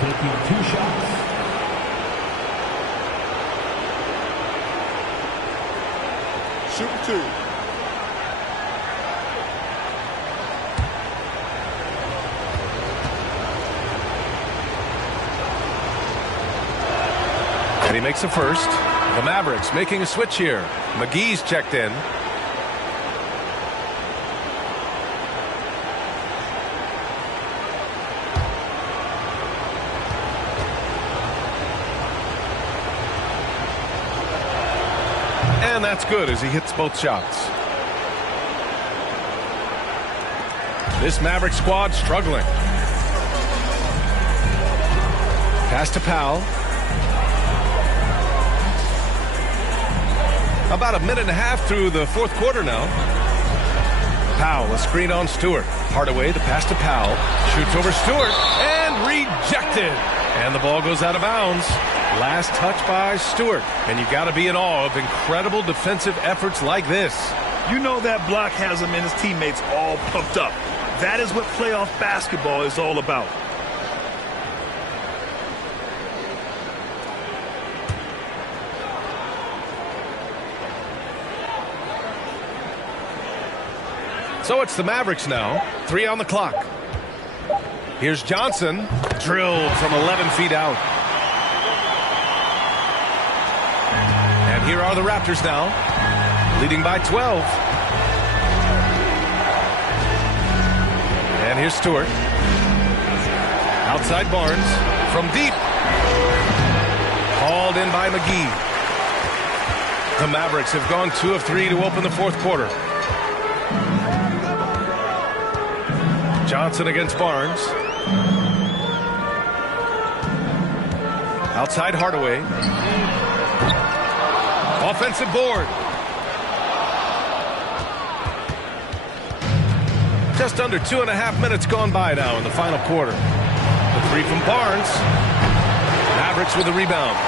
Taking 2 shots. Shoot 2. And he makes a first. The Mavericks making a switch here. McGee's checked in. And that's good as he hits both shots. This Maverick squad struggling. Pass to Powell. About a minute and a half through the fourth quarter now. Powell, a screen on Stewart. Hardaway, the pass to Powell. Shoots over Stewart and rejected. And the ball goes out of bounds. Last touch by Stewart. And you got to be in awe of incredible defensive efforts like this. You know that block has him and his teammates all pumped up. That is what playoff basketball is all about. So it's the Mavericks now. 3 on the clock. Here's Johnson. Drilled from 11 feet out. And here are the Raptors now, leading by 12. And here's Stewart. Outside Barnes. From deep. Hauled in by McGee. The Mavericks have gone 2 of 3 to open the fourth quarter. Johnson against Barnes. Outside Hardaway. Offensive board. Just under 2.5 minutes gone by now in the final quarter. The three from Barnes. Mavericks with a rebound.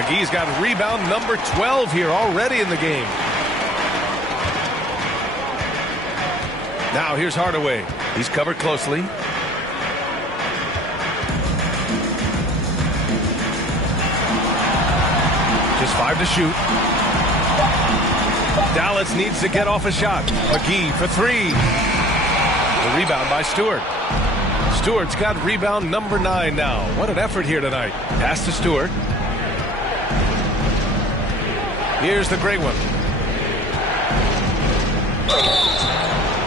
McGee's got rebound number 12 here already in the game. Now here's Hardaway. He's covered closely. Just 5 to shoot. Dallas needs to get off a shot. McGee for 3. The rebound by Stewart. Stewart's got rebound number 9 now. What an effort here tonight. Pass to Stewart. Here's the great one.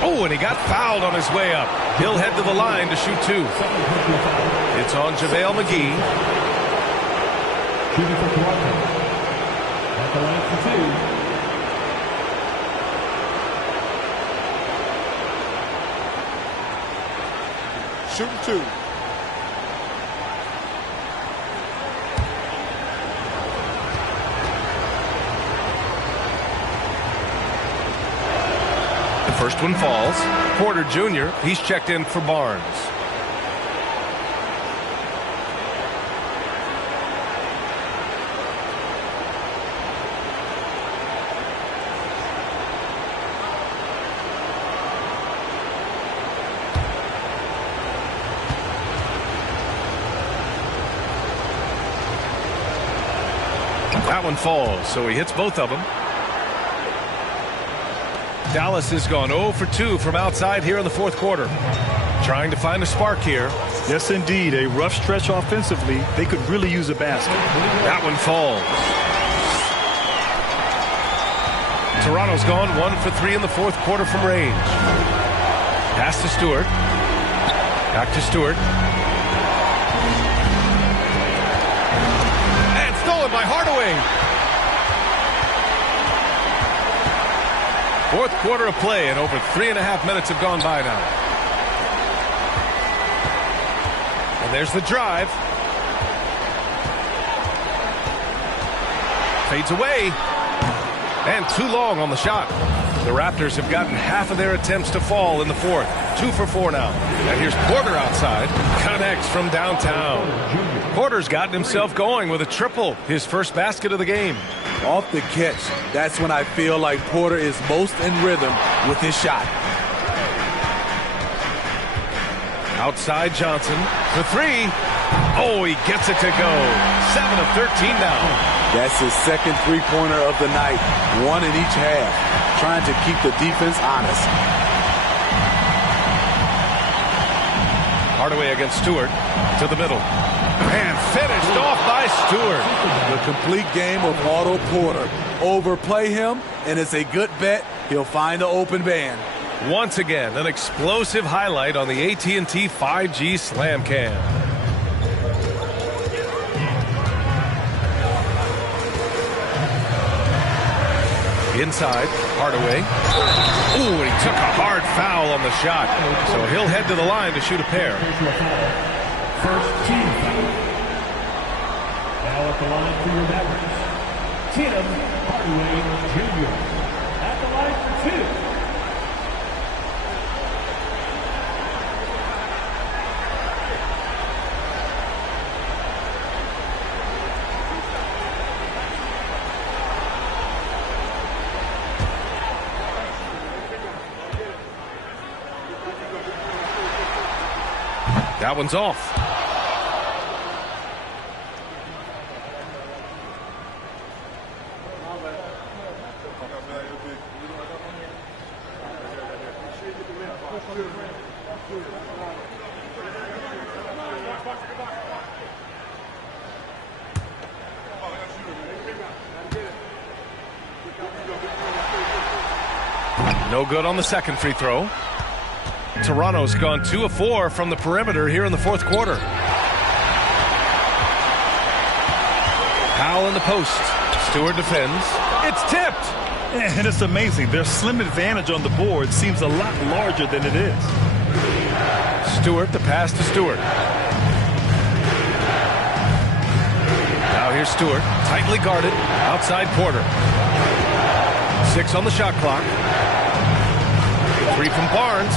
Oh, and he got fouled on his way up. He'll head to the line to shoot 2. It's on JaVale McGee. Shooting for Toronto. At the line for 2. Shooting 2. The first one falls. Porter Jr., he's checked in for Barnes. That one falls, so he hits both of them. Dallas has gone 0 for 2 from outside here in the fourth quarter. Trying to find a spark here. Yes, indeed. A rough stretch offensively. They could really use a basket. That one falls. Toronto's gone 1 for 3 in the fourth quarter from range. Pass to Stewart. Back to Stewart. And stolen by Hardaway. Fourth quarter of play, and over 3.5 minutes have gone by now. And there's the drive. Fades away. And too long on the shot. The Raptors have gotten half of their attempts to fall in the fourth. 2 for 4 now. And here's Porter outside. Connects from downtown. Porter's gotten himself going with a triple. His first basket of the game. Off the catch, that's when I feel like Porter is most in rhythm with his shot. Outside Johnson for 3. Oh, he gets it to go. 7 of 13 now. That's his second three-pointer of the night. 1 in each half. Trying to keep the defense honest. Hardaway against Stewart to the middle. And finished off by Stewart. The complete game of Otto Porter. Overplay him, and it's a good bet he'll find the open man. Once again, an explosive highlight on the AT&T 5G Slam Cam. Inside, Hardaway. Ooh, and he took a hard foul on the shot. So he'll head to the line to shoot a pair. First team foul. Now at the line for your Mavericks, Tim Hardaway Jr. At the line for 2. That one's off. No good on the second free throw. Toronto's gone 2 of 4 from the perimeter here in the fourth quarter. Powell in the post. Stewart defends. It's tipped. And it's amazing. Their slim advantage on the board seems a lot larger than it is. Stewart, the pass to Stewart. Now here's Stewart, tightly guarded, outside Porter. 6 on the shot clock. 3 from Barnes.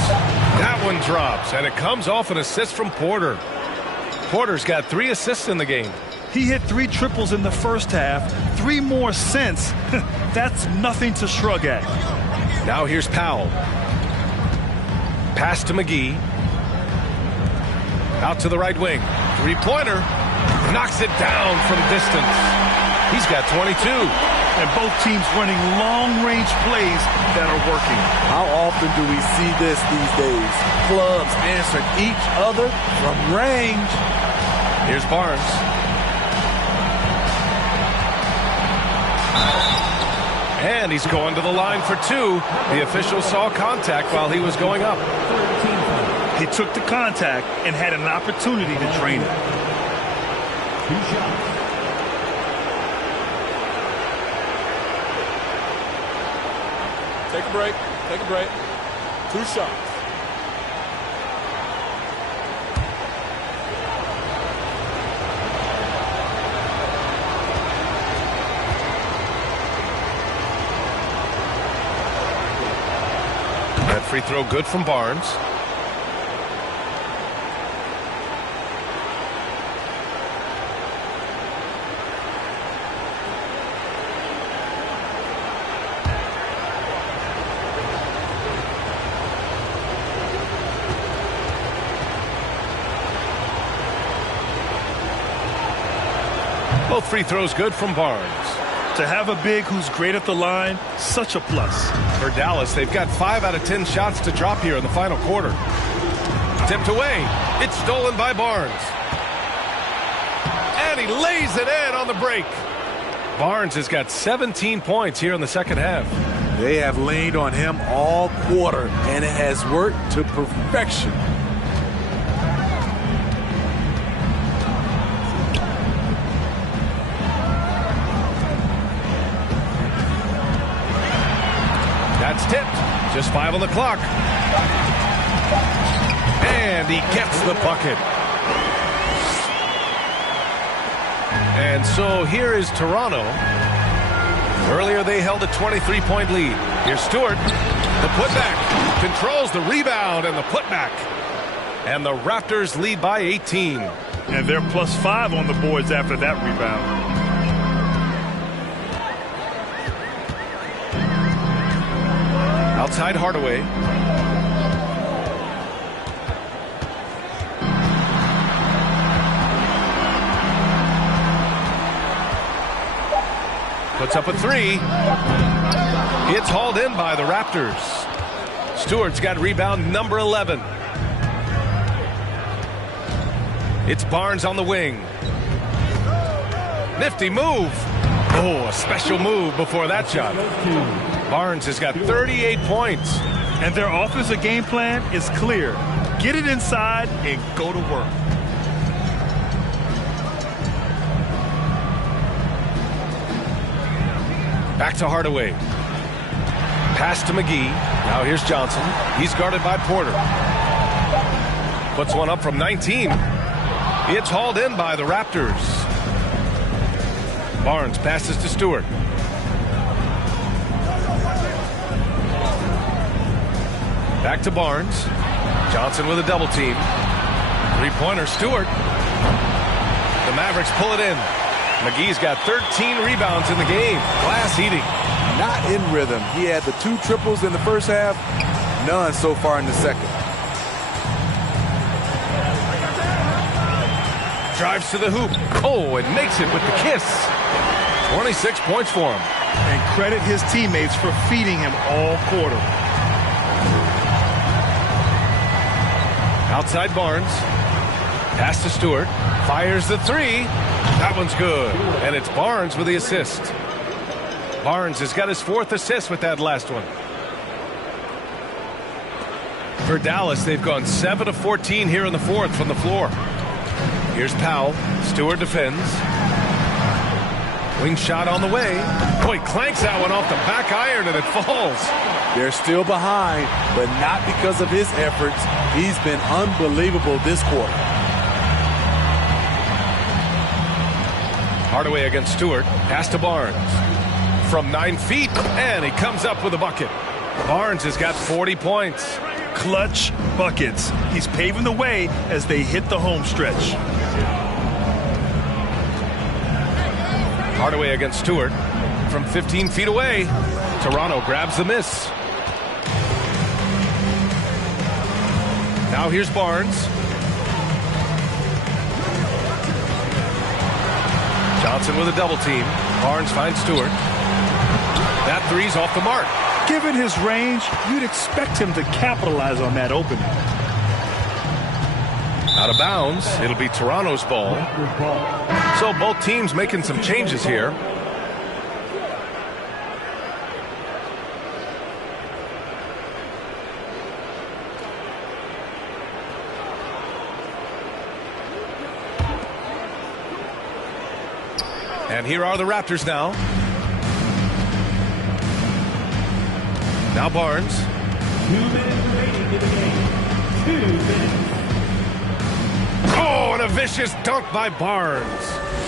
That one drops, and it comes off an assist from Porter. Porter's got 3 assists in the game. He hit 3 triples in the first half, 3 more since. That's nothing to shrug at. Now here's Powell. Pass to McGee. Out to the right wing. 3-pointer. Knocks it down from distance. He's got 22. And both teams running long-range plays that are working. How often do we see this these days? Clubs answering each other from range. Here's Barnes. And he's going to the line for 2. The official saw contact while he was going up. He took the contact and had an opportunity to drain it. 2 shots. Take a break. Take a break. 2 shots. That free throw good from Barnes. Both free throws good from Barnes. To have a big who's great at the line, such a plus. For Dallas, they've got 5 out of 10 shots to drop here in the final quarter. Tipped away. It's stolen by Barnes. And he lays it in on the break. Barnes has got 17 points here in the second half. They have leaned on him all quarter, and it has worked to perfection. That's tipped. Just 5 on the clock. And he gets the bucket. And so here is Toronto. Earlier they held a 23-point lead. Here's Stewart. The putback. Controls the rebound and the putback. And the Raptors lead by 18. And they're +5 on the boards after that rebound. Outside Hardaway. Puts up a 3. It's hauled in by the Raptors. Stewart's got rebound number 11. It's Barnes on the wing. Nifty move. Oh, a special move before that shot. Barnes has got 38 points. And their offensive game plan is clear. Get it inside and go to work. Back to Hardaway. Pass to McGee. Now here's Johnson. He's guarded by Porter. Puts one up from 19. It's hauled in by the Raptors. Barnes passes to Stewart. Back to Barnes. Johnson with a double team. 3-pointer Stewart. The Mavericks pull it in. McGee's got 13 rebounds in the game. Glass eating. Not in rhythm. He had the 2 triples in the first half. None so far in the second. Drives to the hoop. Oh, and makes it with the kiss. 26 points for him. And credit his teammates for feeding him all quarter. Outside Barnes. Pass to Stewart. Fires the three. That one's good. And it's Barnes with the assist. Barnes has got his 4th assist with that last one. For Dallas, they've gone 7 of 14 here in the 4th from the floor. Here's Powell. Stewart defends. Wing shot on the way. Boy, clanks that one off the back iron and it falls. They're still behind, but not because of his efforts. He's been unbelievable this quarter. Hardaway against Stewart. Pass to Barnes. From 9 feet, and he comes up with a bucket. Barnes has got 40 points. Clutch buckets. He's paving the way as they hit the home stretch. Hardaway against Stewart. From 15 feet away. Toronto grabs the miss. Now here's Barnes. Johnson with a double team. Barnes finds Stewart. That three's off the mark. Given his range, you'd expect him to capitalize on that opening. Out of bounds. It'll be Toronto's ball. So both teams making some changes here. And here are the Raptors now. Now Barnes. 2 minutes remaining in the game. 2 minutes. Oh, and a vicious dunk by Barnes.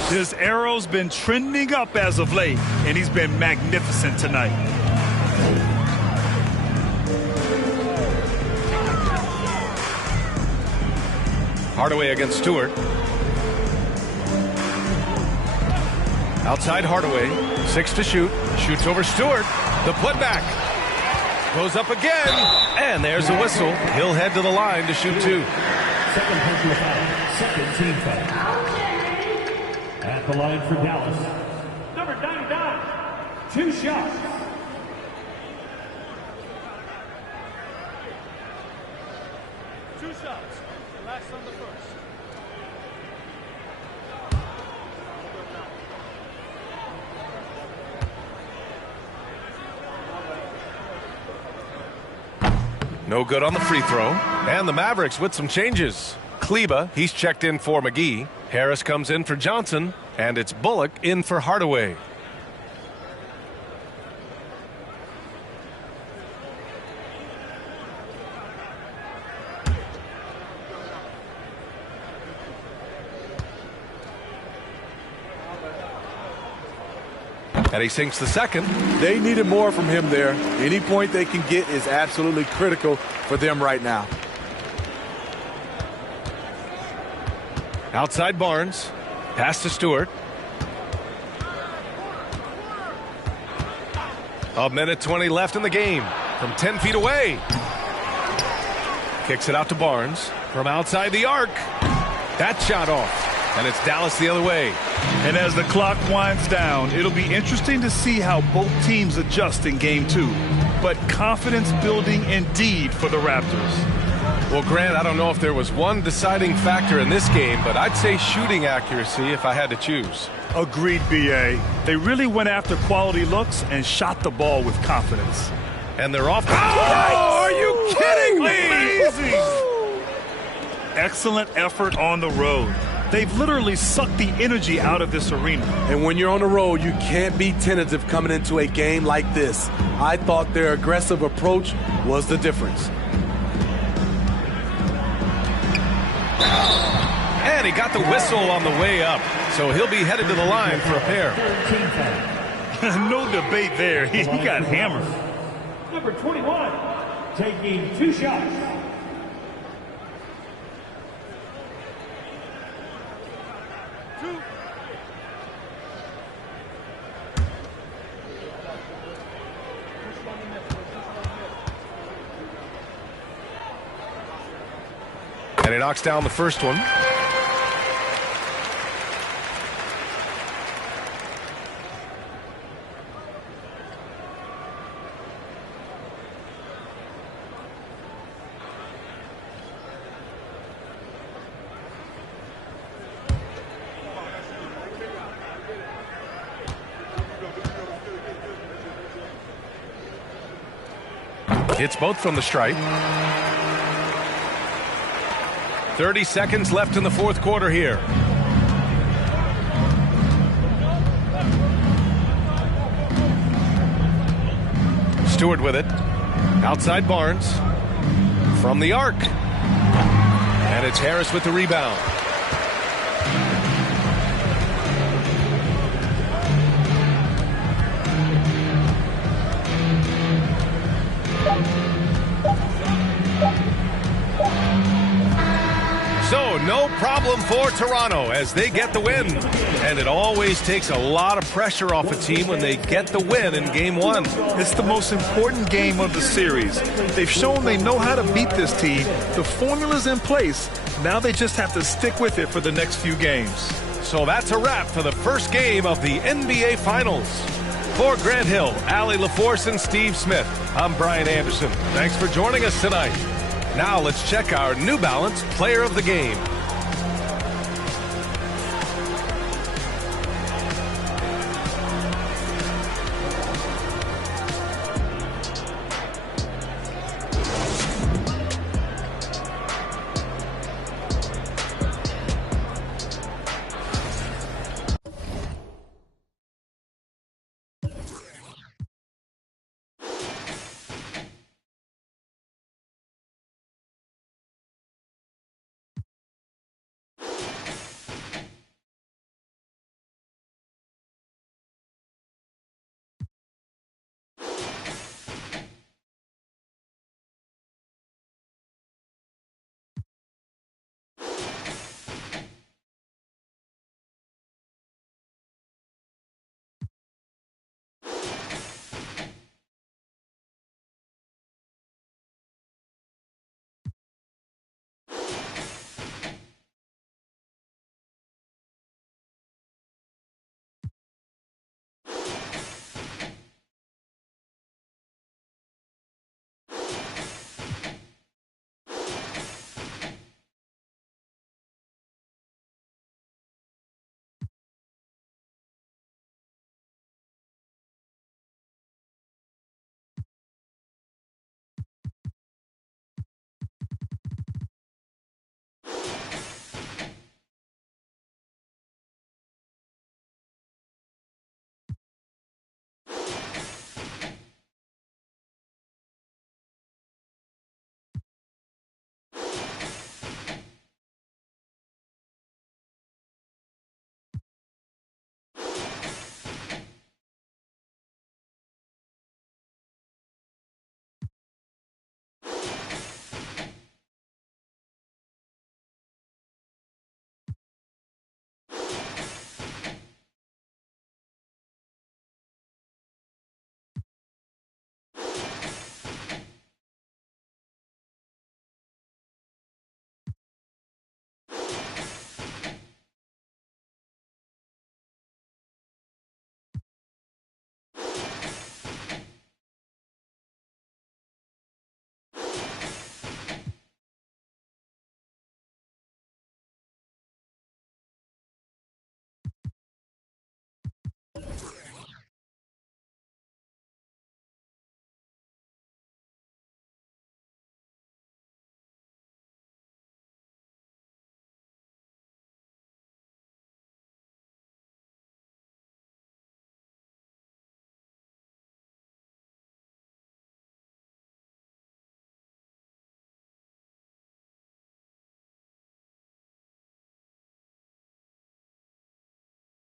His arrow's been trending up as of late, and he's been magnificent tonight. Hardaway against Stewart. Outside Hardaway. 6 to shoot. Shoots over Stewart. The putback. Goes up again. And there's a whistle. He'll head to the line to shoot 2. Second personal foul. Second team foul. At the line for Dallas. Number 99. 2 shots. Last on the first. No good on the free throw. And the Mavericks with some changes. Kleba, he's checked in for McGee. Harris comes in for Johnson. And it's Bullock in for Hardaway. And he sinks the second. They needed more from him there. Any point they can get is absolutely critical for them right now. Outside Barnes. Pass to Stewart. A minute 20 left in the game. From 10 feet away. Kicks it out to Barnes. From outside the arc. That shot off. And it's Dallas the other way. And as the clock winds down, it'll be interesting to see how both teams adjust in Game 2. But confidence building indeed for the Raptors. Well, Grant, I don't know if there was one deciding factor in this game, but I'd say shooting accuracy if I had to choose. Agreed, B.A. They really went after quality looks and shot the ball with confidence. And they're off. Oh, are you kidding me? Amazing! Excellent effort on the road. They've literally sucked the energy out of this arena. And when you're on the road, you can't be tentative coming into a game like this. I thought their aggressive approach was the difference. And he got the whistle on the way up. So he'll be headed to the line for a pair. No debate there. He got hammered. Number 21, taking 2 shots. And he knocks down the first one. Hits both from the stripe. 30 seconds left in the fourth quarter here. Stewart with it. Outside Barnes. From the arc. And it's Harris with the rebound. So, no problem for Toronto as they get the win. And it always takes a lot of pressure off a team when they get the win in Game 1. It's the most important game of the series. They've shown they know how to beat this team. The formula's in place. Now they just have to stick with it for the next few games. So that's a wrap for the first game of the NBA Finals. For Grant Hill, Allie LaForce, and Steve Smith, I'm Brian Anderson. Thanks for joining us tonight. Now let's check our New Balance Player of the Game.